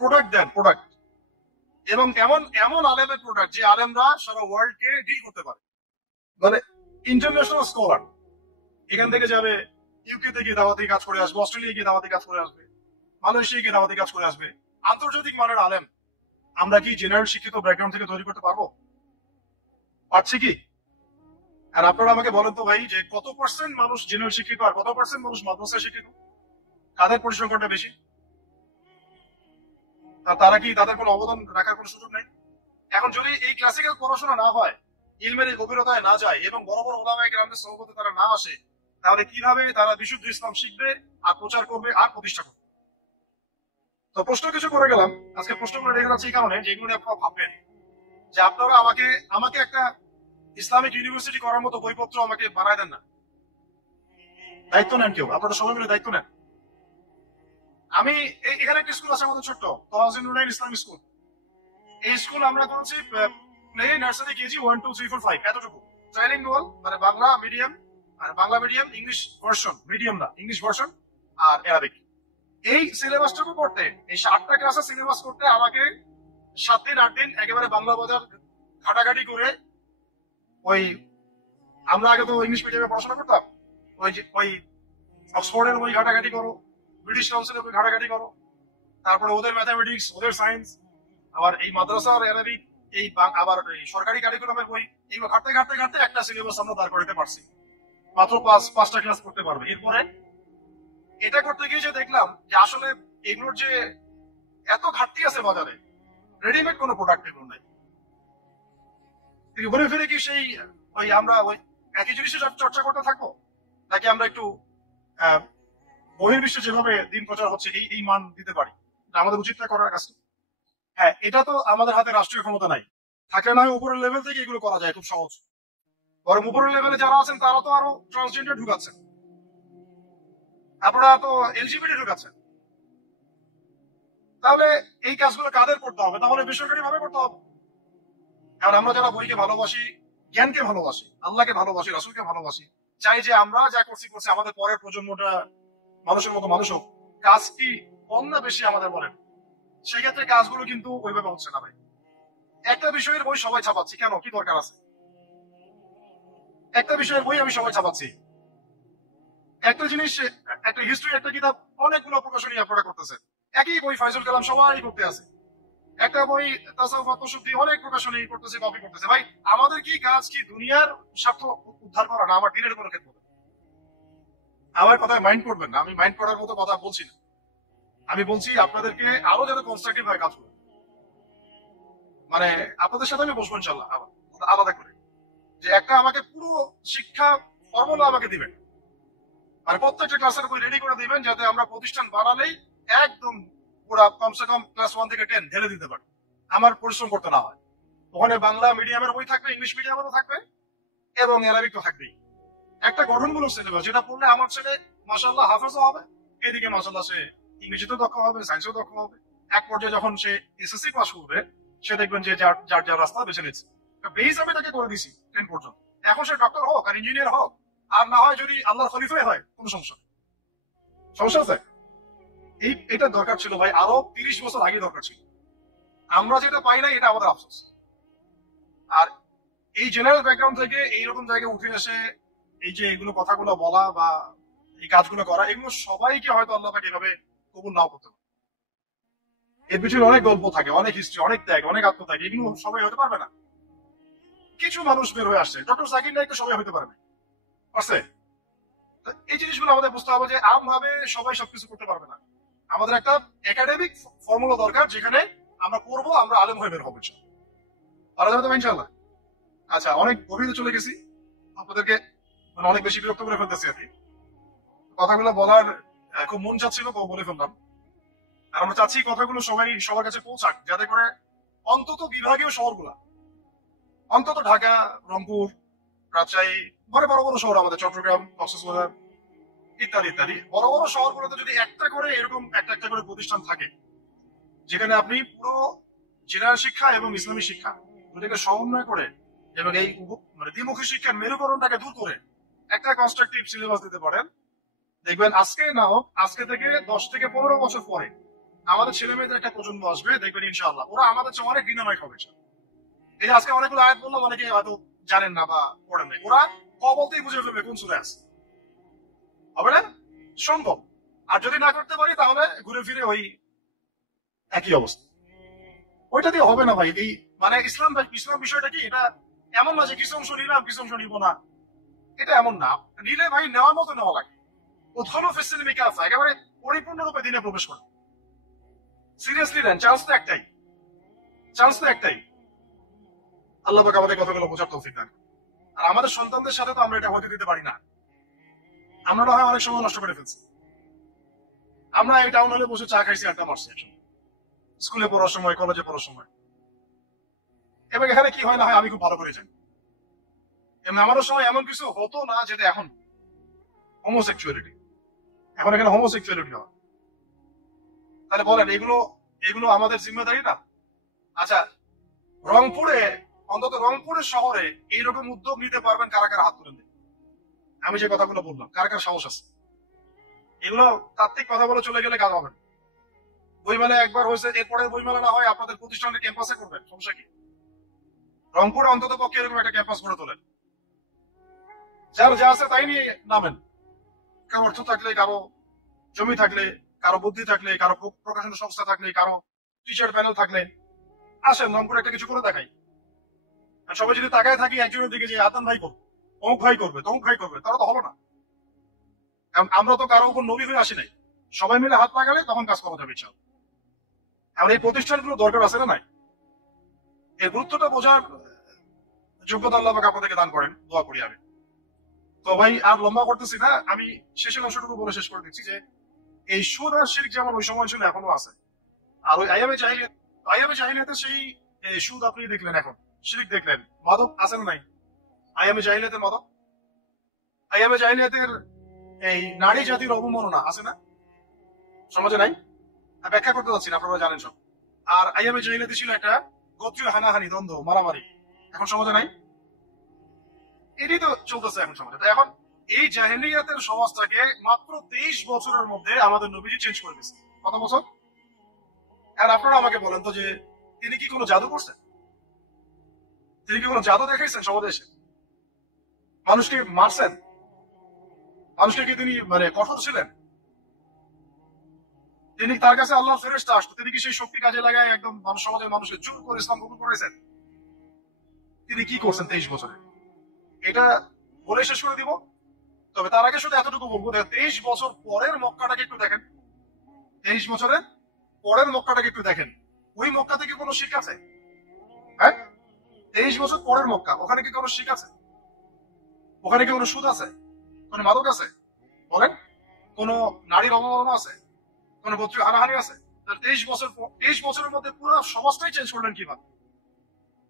প্রোডাক্ট দেন, প্রোডাক্ট, এবং এমন এমন আলেমের প্রোডাক্ট যে আলেমরা সারা ওয়ার্ল্ড কে ডিল করতে পারে, মানে ইন্টারন্যাশনাল স্কলার। এখান থেকে যাবে ইউকে তে গিয়ে দাওয়াতি কাজ করে আসবে, অস্ট্রেলিয়া গিয়ে দাওয়াতি কাজ করে আসবে, মালয়েশিয়া গিয়ে দাওয়াতি কাজ করে আসবে, আন্তর্জাতিক মানের আলেম আমরা কি জেনারেল শিক্ষিত ব্যাকগ্রাউন্ড থেকে তৈরি করতে পারবো? পারছি কি? আর আপনারা আমাকে বলেন তো ভাই, যে কত পার্সেন্ট মানুষ জেনারেল শিক্ষিত আর কত পার্সেন্ট মানুষ মাদ্রাসায় শিক্ষিত? কাদের পরিসংখ্যানটা বেশি? তারা কি, তাদের কোনো অবদান রাখার কোনো সুযোগ নেই? এখন যদি এই ক্লাসিক্যাল পড়াশোনা না হয়, ইলমের এই গভীরতায় না যায়, এবং বড় বড় ওলামায়ে কেরামদের সহবতে তারা না আসে, তাহলে কিভাবে তারা বিশুদ্ধ ইসলাম শিখবে আর প্রচার করবে আর প্রতিষ্ঠা করবে? তো প্রশ্ন কিছু করে গেলাম, আজকে প্রশ্নগুলো রেখে যাচ্ছে এই কারণে যে এগুলো নিয়ে আপনারা ভাববেন, যে আপনারা আমাকে আমাকে একটা ইসলামিক ইউনিভার্সিটি করার মতো বইপত্র আমাকে বানায় দেন না। দায়িত্ব নেন কেউ, আপনারা সবাই মিলে দায়িত্ব নেন। আমি এখানে একটা স্কুল আছে আমাদের ছোট্ট, তাওয়াজিন নুরাইন ইসলামিক স্কুল। এই স্কুল আমরা করেছি প্লে নার্সারি কেজি 1 2 3 4 5 এতটুকু, ট্রাইলিঙ্গুয়াল, মানে Bangla medium, Bangla medium, English version, medium না ইংলিশ ভার্সন, আর অ্যারাবিক। এই সিলেবাসটুকু করতে, এই 8টা ক্লাসের সিলেবাস করতে আমাকে 7 দিন 8 দিন একেবারে বাংলা বাজার ঘাটাঘাটি করে, ওই আমরা আগে তো ইংলিশ মিডিয়ামে পড়াশোনা করতাম, ওই অক্সফোর্ডের বই ঘাটাঘাটি করো, ব্রিটিশ কাউন্সিলের বই ঘাটাঘাটি করো, তারপরে ওদের ম্যাথামেটিক্স, ওদের সায়েন্স, আবার এই মাদ্রাসার অ্যারাবিক, এই আবার এই সরকারি কারিকুলামের বই, এইগুলো ঘাটতে ঘাটতে ঘাটতে একটা সিলেবাস আমরা দাঁড় করাতে পারছি। মাত্র 5টা ক্লাস করতে পারবে। এরপরে এটা করতে গিয়ে যে দেখলাম যে আসলে এগুলোর যে এত ঘাটতি আছে বাজারে, রেডিমেড কোনো প্রোডাক্ট এগুলো নাই। ঘুরে ফিরে কি সেই ওই আমরা ওই একই জিনিসের চর্চা করতে থাকবো, নাকি আমরা একটু বহির্বিশ্বে যেভাবে দিন প্রচার হচ্ছে এই মান দিতে পারি? আমাদের উচিতটা করার কাজটা। হ্যাঁ, এটা তো আমাদের হাতে রাষ্ট্রীয় ক্ষমতা নাই, থাকলে না হয় উপরের লেভেল থেকে এগুলো করা যায় খুব সহজ। বরং উপরের লেভেলে যারা আছেন তারা তো আরো ট্রান্সজেন্ডার ঢুকাচ্ছেন, আপনারা তো এলজিবিটি ঢুকাচ্ছেন। তাহলে এই কাজগুলো কাদের করতে হবে? তাহলে বেসরকারি ভাবে করতে হবে। কারণ আমরা যারা বইকে ভালোবাসি, জ্ঞানকে ভালোবাসি, আল্লাহকে ভালোবাসি, রাসূলকে ভালোবাসি, চাই যে আমরা যা করছি আমাদের পরের প্রজন্মটা মানুষের মতো মানুষ হোক। কাজ কি কম না বেশি আমাদের বলেন? সেই ক্ষেত্রে কাজগুলো কিন্তু ওইভাবে হচ্ছে না ভাই। একটা বিষয়ের বই সবাই ছাপাচ্ছি কেন? কি দরকার আছে? একটা বিষয়ের বই আমি সবাই ছাপাচ্ছি। একটা জিনিস, একটা হিস্ট্রি, একটা কিতাব অনেকগুলো প্রকাশনী আপনারা করতেছে। একই বই ফাইজুল কালাম সবাই করতে আছে। একটা বই তাসাউফ আত্মশুদ্ধি অনেক প্রকাশনী করতেছে, কপি করতেছে। ভাই আমাদের কি কাজ কি দুনিয়ার স্বার্থ উদ্ধার করা না আমার দিনের কোনো ক্ষেত্রে? আমার কথায় মাইন্ড করবেন না, আমি মাইন্ড করার মতো কথা বলছি না। আমি বলছি আপনাদেরকে আরো যেন কনস্ট্রাকটিভ ভাবে কাজ করুন। মানে আপনাদের সাথে আমি বসবো ইনশাল্লাহ আলাদা করে, যে একটা আমাকে পুরো শিক্ষা ফর্মুলা আমাকে দিবেন, মানে প্রত্যেকটা ক্লাসের বই রেডি করে দিবেন, যাতে আমরা প্রতিষ্ঠান বাড়ালেই একদম পুরা কমসে কম ক্লাস 1 থেকে 10 ঢেলে দিতে পারি, আমার পরিশ্রম করতে না হয়। ওখানে বাংলা মিডিয়ামের বই থাকবে, ইংলিশ মিডিয়ামেরও থাকবে, এবং অ্যারাবিক তো থাকবেই। একটা গঠনমূলক সিলেবাস, যেটা পড়লে আমার ছেলে মাশাআল্লাহ হাফেজও হবে, এদিকে মাশাআল্লাহ সে ইংরেজিতেও দক্ষ হবে, সায়েন্সেও দক্ষ হবে। এক পর্যায়ে যখন সে এসএসসি পাস করবে, সে দেখবেন যে যার যার যার রাস্তা বেছে নিচ্ছে। বেস আমি তাকে করে দিছি 10 পর্যন্ত। এখন সে ডক্টর হোক আর ইঞ্জিনিয়ার হোক, আর না হয় যদি আল্লাহর খলিফাই হয়, কোনো সমস্যা নেই। সমস্যা আছে? এটা দরকার ছিল ভাই, আরো 30 বছর আগে দরকার ছিল। আমরা যেটা পাই না, এটা আমাদের আফসোস। আর এই জেনারেল ব্যাকগ্রাউন্ড থেকে এইরকম জায়গায় উঠে এসে এই যে এগুলো কথাগুলো বলা বা এই কাজগুলো করা, এগুলো সবাইকে হয়তো আল্লাহ পাক এভাবে কবুল নাও করতে পারে। এর পিছনে অনেক গল্প থাকে, অনেক হিস্ট্রি, অনেক ত্যাগ, অনেক আত্মত্যাগ, এগুলো সবাই হতে পারবে না। কিছু মানুষ বের হয়ে আসছে, ডক্টর জাকির নাইক তো সবাই হতে পারবে, পারছে? তো এই জিনিসগুলো আমাদের বুঝতে হবে যে আমভাবে সবাই সবকিছু করতে পারবে না। আমাদের একটা একাডেমিক ফর্মুলা দরকার, যেখানে আমরা পড়বো, আমরা আলেম হয়ে বের হবো। পারা যাবে তো ইনশাল্লাহ? আচ্ছা, অনেক গভীরে চলে গেছি, আপনাদেরকে মানে অনেক বেশি বিরক্ত করে ফেলতেছি আর কি। কথাগুলো বলার খুব মন চাচ্ছিল, তো বলে ফেললাম। আর আমরা চাচ্ছি কথাগুলো সবাই সবার কাছে পৌঁছাক, যাতে করে অন্তত বিভাগীয় শহরগুলা, অন্তত ঢাকা, রংপুর, রাজশাহী, মানে বড় বড় শহর আমাদের চট্টগ্রাম, কক্সবাজার ইত্যাদি ইত্যাদি বড় বড় শহরগুলোতে যদি একটা করে এরকম একটা একটা করে প্রতিষ্ঠান থাকে, যেখানে আপনি পুরো জেনারেল শিক্ষা এবং ইসলামী শিক্ষা দুটোকে সমন্বয় করে, এবং এই মানে দ্বিমুখী শিক্ষার মেরুকরণটাকে দূর করে একটা কনস্ট্রাকটিভ সিলেবাস দিতে পারেন, দেখবেন আজকে না হোক, আজকে থেকে 10 থেকে 15 বছর পরে আমাদের ছেলে মেয়েদের একটা প্রজন্ম আসবে, দেখবেন ইনশাআল্লাহ ওরা আমাদের চেয়ে অনেক ডিনামাইট হবে। এই যে আজকে অনেকগুলো আয়াত বললাম, অনেকে হয়তো জানেন না বা পড়েন নাই, ওরা ক বলতেই বুঝে ফেলবে কোন সূরা আছে। হবে না? সম্ভব। আর যদি না করতে পারি, তাহলে ঘুরে ফিরে ওই একই অবস্থা। ওইটা দিয়ে হবে না ভাই। এই মানে ইসলাম ইসলাম বিষয়টা কি, এটা এমন না যে কিছু অংশ নিলাম কিছু অংশ নিবো না, এটা এমন না। নিলে ভাই নেওয়ার মতো নেওয়া লাগে। উৎখল ফেসিলিমিকা আছে, একেবারে পরিপূর্ণরূপে দিনে প্রবেশ করে। সিরিয়াসলি নেন, চান্স তো একটাই, চান্স তো একটাই। আল্লাহ পাক আমাদের কথাগুলো বোঝার তৌফিক দান। আর আমাদের সন্তানদের সাথে তো আমরা এটা হতে দিতে পারি না। আমরা না হয় অনেক সময় নষ্ট করে ফেলছি। আমরা এই টাউন হলে বসে চা খাইছি, আড্ডা মারছি একসময়, স্কুলে পড়ার সময়, কলেজে পড়ার সময়। এবং এখানে কি হয় না হয় আমি খুব ভালো করে জানি। এবং আমারও সময় এমন কিছু হতো না যেটা এখন হোমোসেক্সুয়ালিটি, এখন এখানে হোমোসেক্সুয়ালিটি হয়। তাহলে বলেন এগুলো এগুলো আমাদের জিম্মেদারি না? আচ্ছা, রংপুরে, অন্তত রংপুরের শহরে এইরকম উদ্যোগ নিতে পারবেন কারা কারা হাত তুলে দেন? আমি যে কথাগুলো বললাম, কার কার সাহস আছে? এগুলো তাত্ত্বিক কথা বলে চলে গেলে কাজ হবে না। বইমেলা একবার হয়েছে, এরপরে বইমেলা না হয় আপনাদের প্রতিষ্ঠানের ক্যাম্পাসে করবেন, সমস্যা কি? রংপুরে অন্তত পক্ষে এরকম একটা ক্যাম্পাস গড়ে তোলেন, যার যা আছে তাই নিয়ে নামেন। কারো অর্থ থাকলে, কারো জমি থাকলে, কারো বুদ্ধি থাকলে, কারো প্রকাশনা সংস্থা থাকলে, কারো টিচার প্যানেল থাকলে, আসেন রংপুরে একটা কিছু করে দেখাই। আর সবাই যদি তাকায় থাকি একজনের দিকে, যে আদান ভাই করবে, অমুক ভাই করবে, তমুক ভাই করবে, তারা তো হলো না। কারণ আমরা তো কারো উপর নবী হয়ে আসি নাই। সবাই মিলে হাত লাগালে তখন কাজ করা যাবে ইনশাআল্লাহ। এখন এই প্রতিষ্ঠানগুলো দরকার আছে না নাই? এর গুরুত্বটা বোঝার যোগ্যতা আল্লাহ পাক আপনাদেরকে দান করেন, দোয়া করি আমি। তো ভাই আর লম্বা করতেছি না, আমি শেষের অংশটুকু বলে শেষ করে দিচ্ছি যে এই সুদ আর শিরক যেমন ওই সময় ছিল, এখনো আছে। আর ওই আইয়ামে জাহিলিয়াতের সেই সুদ আপনি দেখলেন, এখন শিরক দেখলেন, মাদক আছে না নাই? আইয়ামে জাহিলিয়াতের মাদক, আইয়ামে জাহিলিয়াতের এই নারী জাতির অবমাননা আছে না সমাজে? নাই? ব্যাখ্যা করতে যাচ্ছি না, আপনারা জানেন সব। আর আইয়ামে জাহিলিয়াতে ছিল একটা গোত্রীয় হানাহানি, দ্বন্দ্ব, মারামারি। এখন সমাজে নাই? এটাই তো চলতেছে এখন সমাজে। তো এখন এই জাহেলিয়াতের সমাজটাকে মাত্র 23 বছরের মধ্যে আমাদের নবীজি চেঞ্জ করে দিয়েছে। কত বছর? আর আপনারা আমাকে বলেন তো যে তিনি কি কোনো জাদু করছেন? তিনি কি কোনো জাদু দেখাইছেন সমাজে এসে? মানুষকে মারছেন? মানুষকে কি তিনি মানে কঠোর ছিলেন? তিনি তার কাছে আল্লাহ ফেরেশতা আসতো, তিনি কি সেই শক্তি কাজে লাগায় একদম মানুষ সমাজের মানুষকে জোর করে ইসলাম কবুল করেছেন? তিনি কি করছেন 23 বছরে? এটা বলে শেষ করে দিব। তবে তার আগে শুধু এতটুকু বলবো, 23 বছর পরের মক্কাটাকে একটু দেখেন। 23 বছরের পরের মক্কাটাকে একটু দেখেন। ওই মক্কা থেকে কোনো শিখ আছে? হ্যাঁ, 23 বছর পরের মক্কা, ওখানে কি কোনো শিখ আছে? ওখানে কি কোনো সুদ আছে? কোনো মাদক আছে? বলেন। কোনো নারীর অবমাননা আছে? কোনো গোত্রীয় হানাহানি আছে? 23 বছরের মধ্যে পুরো সমাজটাই চেঞ্জ করলেন কিভাবে?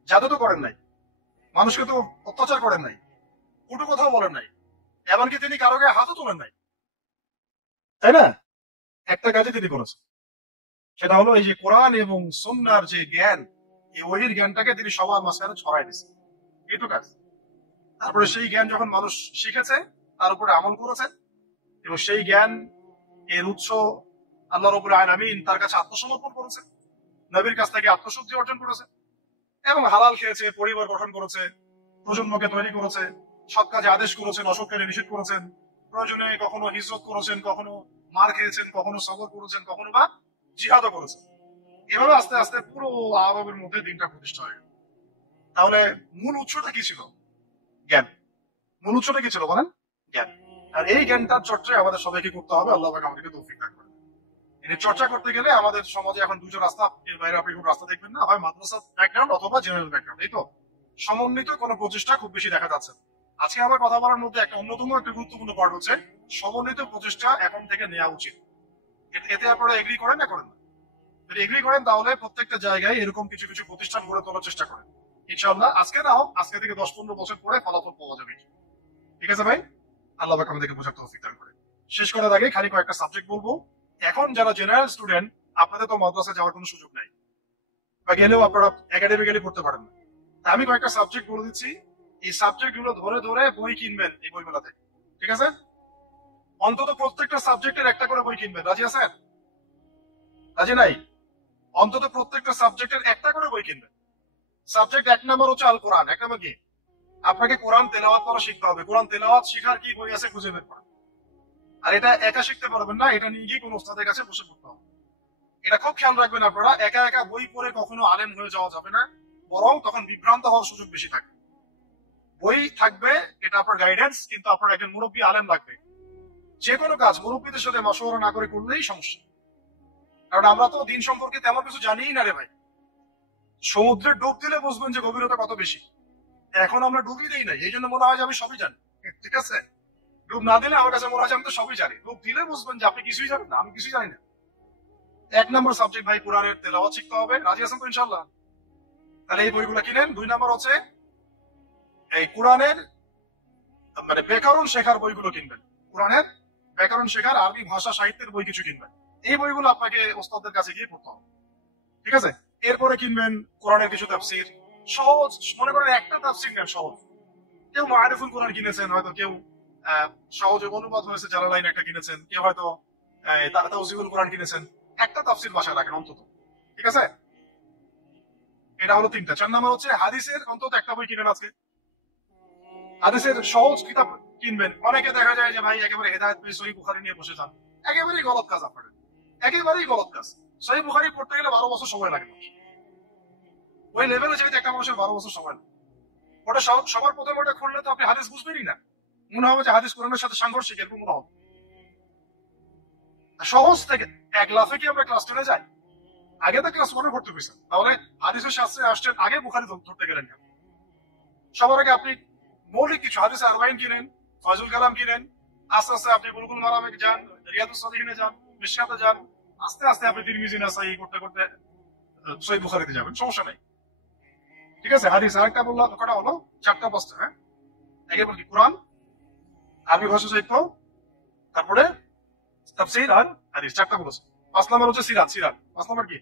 জাদু তো করেন নাই, মানুষকে তো অত্যাচার করেন নাই, কটু কথাও বলেন নাই, এমনকি তিনি কারো গায়ে হাতও তোলেন নাই, তাই না? একটা কাজে তিনি করেছেন, সেটা হলো এই যে কোরআন এবং সুন্নাহর যে জ্ঞান, এই ওহির জ্ঞানটাকে তিনি সবার মাঝখানে ছড়াই দিয়েছেন। এইটুকু কাজ। তারপরে সেই জ্ঞান যখন মানুষ শিখেছে, তার উপরে আমল করেছে, এবং সেই জ্ঞান এর উৎস আল্লাহ রাব্বুল আলামিন, তার কাছে আত্মসমর্পণ করেছে, নবীর কাছ থেকে আত্মশুদ্ধি অর্জন করেছে, এবং হালাল খেয়েছে, পরিবার গঠন করেছে, প্রজন্মকে তৈরি করেছে, সৎ কাজে আদেশ করেছেন, অসৎ কাজে নিষেধ করেছেন, প্রয়োজনে কখনো হিজরত করেছেন, কখনো মার খেয়েছেন, কখনো সবর করেছেন, কখনো বা জিহাদও করেছেন। এভাবে আস্তে আস্তে পুরো আরবের মধ্যে দিনটা প্রতিষ্ঠা হয়ে গেল। তাহলে মূল উৎসটা কি ছিল? জ্ঞান। মূল উৎসটা কি ছিল বলেন? জ্ঞান। আর এই জ্ঞানটার চর্চায় আমাদের সবাইকে করতে হবে। আল্লাহ পাক আমাদেরকে তৌফিক দান করেন। এর চর্চা করতে গেলে আমাদের সমাজে এখন দুটো রাস্তা, এর বাইরে আপনি কোনো রাস্তা দেখবেন না, হয় মাদ্রাসা ব্যাকগ্রাউন্ড অথবা জেনারেল ব্যাকগ্রাউন্ড। এই তো সমন্বিত কোনো প্রচেষ্টা খুব বেশি দেখা যাচ্ছে। আজকে আমার কথা বলার মধ্যে একটা অন্যতম একটা গুরুত্বপূর্ণ পার্ট হচ্ছে সমন্বিত প্রচেষ্টা এখন থেকে নেওয়া উচিত। এতে আপনারা এগ্রি করেন না করেন না? যদি এগ্রি করেন তাহলে প্রত্যেকটা জায়গায় এরকম কিছু কিছু প্রতিষ্ঠান গড়ে তোলার চেষ্টা করেন। ইনশাআল্লাহ আজকে না হোক, আজকে থেকে 10-15 বছর পরে ফলাফল পাওয়া যাবে। ঠিক আছে ভাই? আল্লাহ পাক আমাদেরকে বোঝার তৌফিক দান করে। শেষ করার আগে খালি কয়েকটা সাবজেক্ট বলবো। এখন যারা জেনারেল স্টুডেন্ট, আপনাদের তো মাদ্রাসা যাওয়ার কোনো সুযোগ নাই, বা গেলেও আপনারা একাডেমিক্যালি পড়তে পারেন না। আমি কয়েকটা সাবজেক্ট বলে দিচ্ছি, এই সাবজেক্ট গুলো ধরে ধরে বই কিনবেন এই বইমেলা থেকে। ঠিক আছে? অন্তত প্রত্যেকটা সাবজেক্টের একটা করে বই কিনবেন। রাজি আছেন? রাজি নাই? অন্তত প্রত্যেকটা সাবজেক্টের একটা করে বই কিনবেন। সাবজেক্ট 1 নম্বর হচ্ছে আল কোরআন। 1 নম্বর কি? আপনাকে কোরআন তেলাওয়াত করা শিখতে হবে। কোরআন তেলাওয়াত শেখার কি বই আছে খুঁজে বের করেন। আর এটা একা শিখতে পারবেন না, এটা নিয়ে গিয়ে কোন ওস্তাদের কাছে বসে পড়তে হবে। এটা খুব খেয়াল রাখবেন আপনারা। একা একা বই পড়ে কখনো আলেম হয়ে যাওয়া যাবে না, বরং তখন বিভ্রান্ত হওয়ার সুযোগ বেশি থাকে। বই থাকবে, এটা আপনার গাইডেন্স, কিন্তু আপনার একজন মুরব্বী আলেম লাগবে। যে কোনো কাজ মুরব্বীদের সাথে মাশওয়ারা না করে করলেই সমস্যা। কারণ আমরা তো দিন সম্পর্কে তেমন কিছু জানিই না রে ভাই। সমুদ্রে ডুব দিলে বুঝবেন যে গভীরতা কত বেশি। এখন আমরা ডুবই দেই নাই, এই জন্য মনে হয় যে আমি সবই জানি। ঠিক আছে? ডুব না দিলে আমার কাছে মনে হয় যে আমি তো সবই জানি। ডুব দিলে বুঝবেন যে আপনি কিছুই জানেন না, আমি কিছুই জানি না। 1 নম্বর সাবজেক্ট ভাই কোরআনের তেলাওয়াত শিখতে হবে। রাজি আছেন তো ইনশাআল্লাহ? তাহলে এই বইগুলো কিনেন। 2 নম্বর হচ্ছে এই কোরআনের মানে ব্যাকরণ শেখার বইগুলো কিনবেন। কোরআনের ব্যাকরণ শেখার আরবি ভাষা সাহিত্যের বই কিছু কিনবেন। এই বইগুলো আপনাকে ওস্তাদের কাছে গিয়ে পড়তে হবে। ঠিক আছে? এরপরে কিনবেন কোরআনের কিছু তাফসীর। সহজ, মনে করেন একটা তাফসীর নেন সহজ। কেউ মারিফুল কোরআন কিনেছেন, হয়তো কেউ সহজে অনুবাদ হয়েছে জালালাইন একটা কিনেছেন, কেউ হয়তো তাওজিহুল কোরআন কিনেছেন। একটা তাফসীর বাসায় রাখেন অন্তত। ঠিক আছে? এটা হলো 3টা। 4 নাম্বার হচ্ছে হাদিসের অন্তত একটা বই কিনেন আজকে। হাদিসের সহজ কিতাব কিনবেন। অনেকে দেখা যায় যে ভাই একেবারে হেদায়েত পেয়ে সহিহ বুখারী নিয়ে বসে যান। একেবারেই গলত কাজ আপনাদের, একেবারেই গলত কাজ। সহিহ বুখারী পড়তে গেলে 12 বছর সময় লাগে। ওই লেভেলে যেতে একটা মানুষের 12 বছর সময় লাগে। ওটা সবার প্রথমে ওটা খুললে তো আপনি হাদিস বুঝবেনই না। মনে হবে যে হাদিস কোরআনের সাথে সাংঘর্ষিক, এরকম মনে হবে। সহজ থেকে এক লাফে কি আমরা ক্লাস 10-এ যাই? আগে তো ক্লাস 1-এ ভর্তি হয়েছেন, তাহলে হাদিসের শাস্ত্রে আসছেন আগে বুখারী ধরতে গেলেন কেন? সবার আগে আপনি মৌলিক কিছু হাদিসে আরবাইন কিনেন, ফয়জুল কালাম কিনেন, আস্তে আস্তে আপনি বুলুগুল মারামে যান, রিয়াদুস সালিহিনে যান, মিশকাতে যান, আস্তে আস্তে আপনি তিরমিজি নাসাই করতে করতে সহিহ বুখারীতে যাবেন। সমস্যা নাই। ঠিক আছে? হাদিস আরেকটা বললাম, কটা হলো? 4টা 5টা। হ্যাঁ, একেবারে কি কোরআন, আরবি ভাষা সাহিত্য, তারপরে তাফসীর আর হাদিস। 4টা বলেছে। 5 নম্বর হচ্ছে সিরাত। 5 নম্বর কি?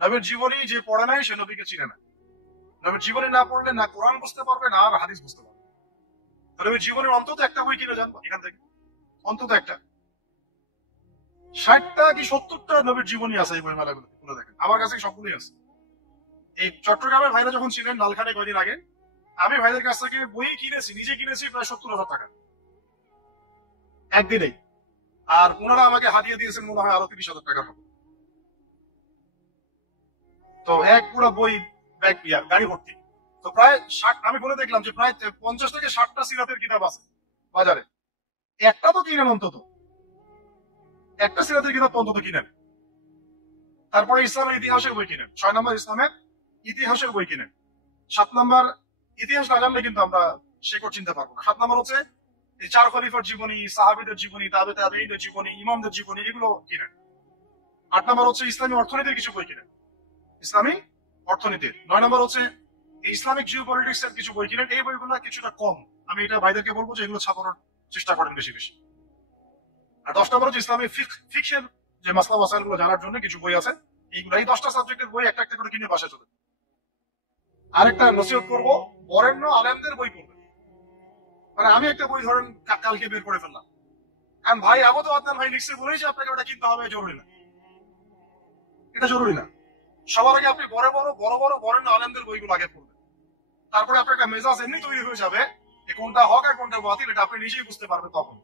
নবীর জীবনী যে পড়ে নাই সে নবীকে চিনে না। নবীর জীবনী না পড়লে না কোরআন বুঝতে পারবে না আর হাদিস বুঝতে পারবে। তো নবীর জীবনের অন্তত একটা বই কিনে যান এখান থেকে, অন্তত একটা। 60টা কি 70টা নবীর জীবনী আছে এই বইমেলাগুলো, খুলে দেখেন। আমার কাছে সবগুলোই আছে। এই চট্টগ্রামের ভাইরা যখন ছিলেন লালখানে কয়দিন আগে, আমি ভাইদের কাছ থেকে বই কিনেছি, নিজে কিনেছি প্রায় 70,000 টাকা একদিনেই। আর ওনারা আমাকে হাতিয়ে দিয়েছেন মনে হয় আরো 30,000 টাকার মতো। তো এক পুরো বই ব্যাগ গাড়ি ভর্তি। তো প্রায় 60, আমি বলে দেখলাম যে প্রায় 50 থেকে 60টা সিরাতের কিতাব আছে বাজারে। একটা তো কিনেন অন্তত, একটা সিরাতের কিতাব তো অন্তত কিনেন। তারপরে ইসলামের ইতিহাসের বই কিনেন। 6 নম্বর ইসলামের ইতিহাসের বই কিনেন। 7 নম্বর, ইতিহাস না জানলে কিন্তু আমরা শেকড় চিনতে পারবো না। 7 নম্বর হচ্ছে এই 4 খলিফার জীবনী, সাহাবীদের জীবনী, তাবে তাবেঈদের জীবনী, ইমামদের জীবনী, এগুলো কিনেন। 8 নম্বর হচ্ছে ইসলামী অর্থনীতির কিছু বই কিনেন, ইসলামী অর্থনীতির। 9 নম্বর হচ্ছে ইসলামিক জিও পলিটিক্স এর কিছু বই কিনেন। এই বইগুলো কিছুটা কম, আমি এটা ভাইদেরকে বলবো যে এগুলো ছাপানোর চেষ্টা করেন বেশি বেশি। আর 10 নম্বর হচ্ছে ইসলামী ফিকশের যে মাসলা মাসাইল গুলো জানার জন্য কিছু বই আছে। এইগুলো, এই 10টা সাবজেক্টের বই একটা একটা করে কিনে বাসায় চলে। আরেকটা নসিহত করবো, বরেণ্য আলেমদের বই পড়বেন। মানে আমি একটা বই ধরেন কালকে বের করে ফেললাম, কারণ ভাই আবু আদনান ভাই লিখছে বলেই যে আপনাকে ওটা কিনতে হবে জরুরি না, এটা জরুরি না। সবার আগে আপনি বড় বড় বরেণ্য আলেমদের বইগুলো আগে পড়বেন। তারপরে আপনার একটা মেজাজ এমনি তৈরি হয়ে যাবে যে কোনটা হক আর কোনটা বাতিল, এটা আপনি নিজেই বুঝতে পারবেন তখন।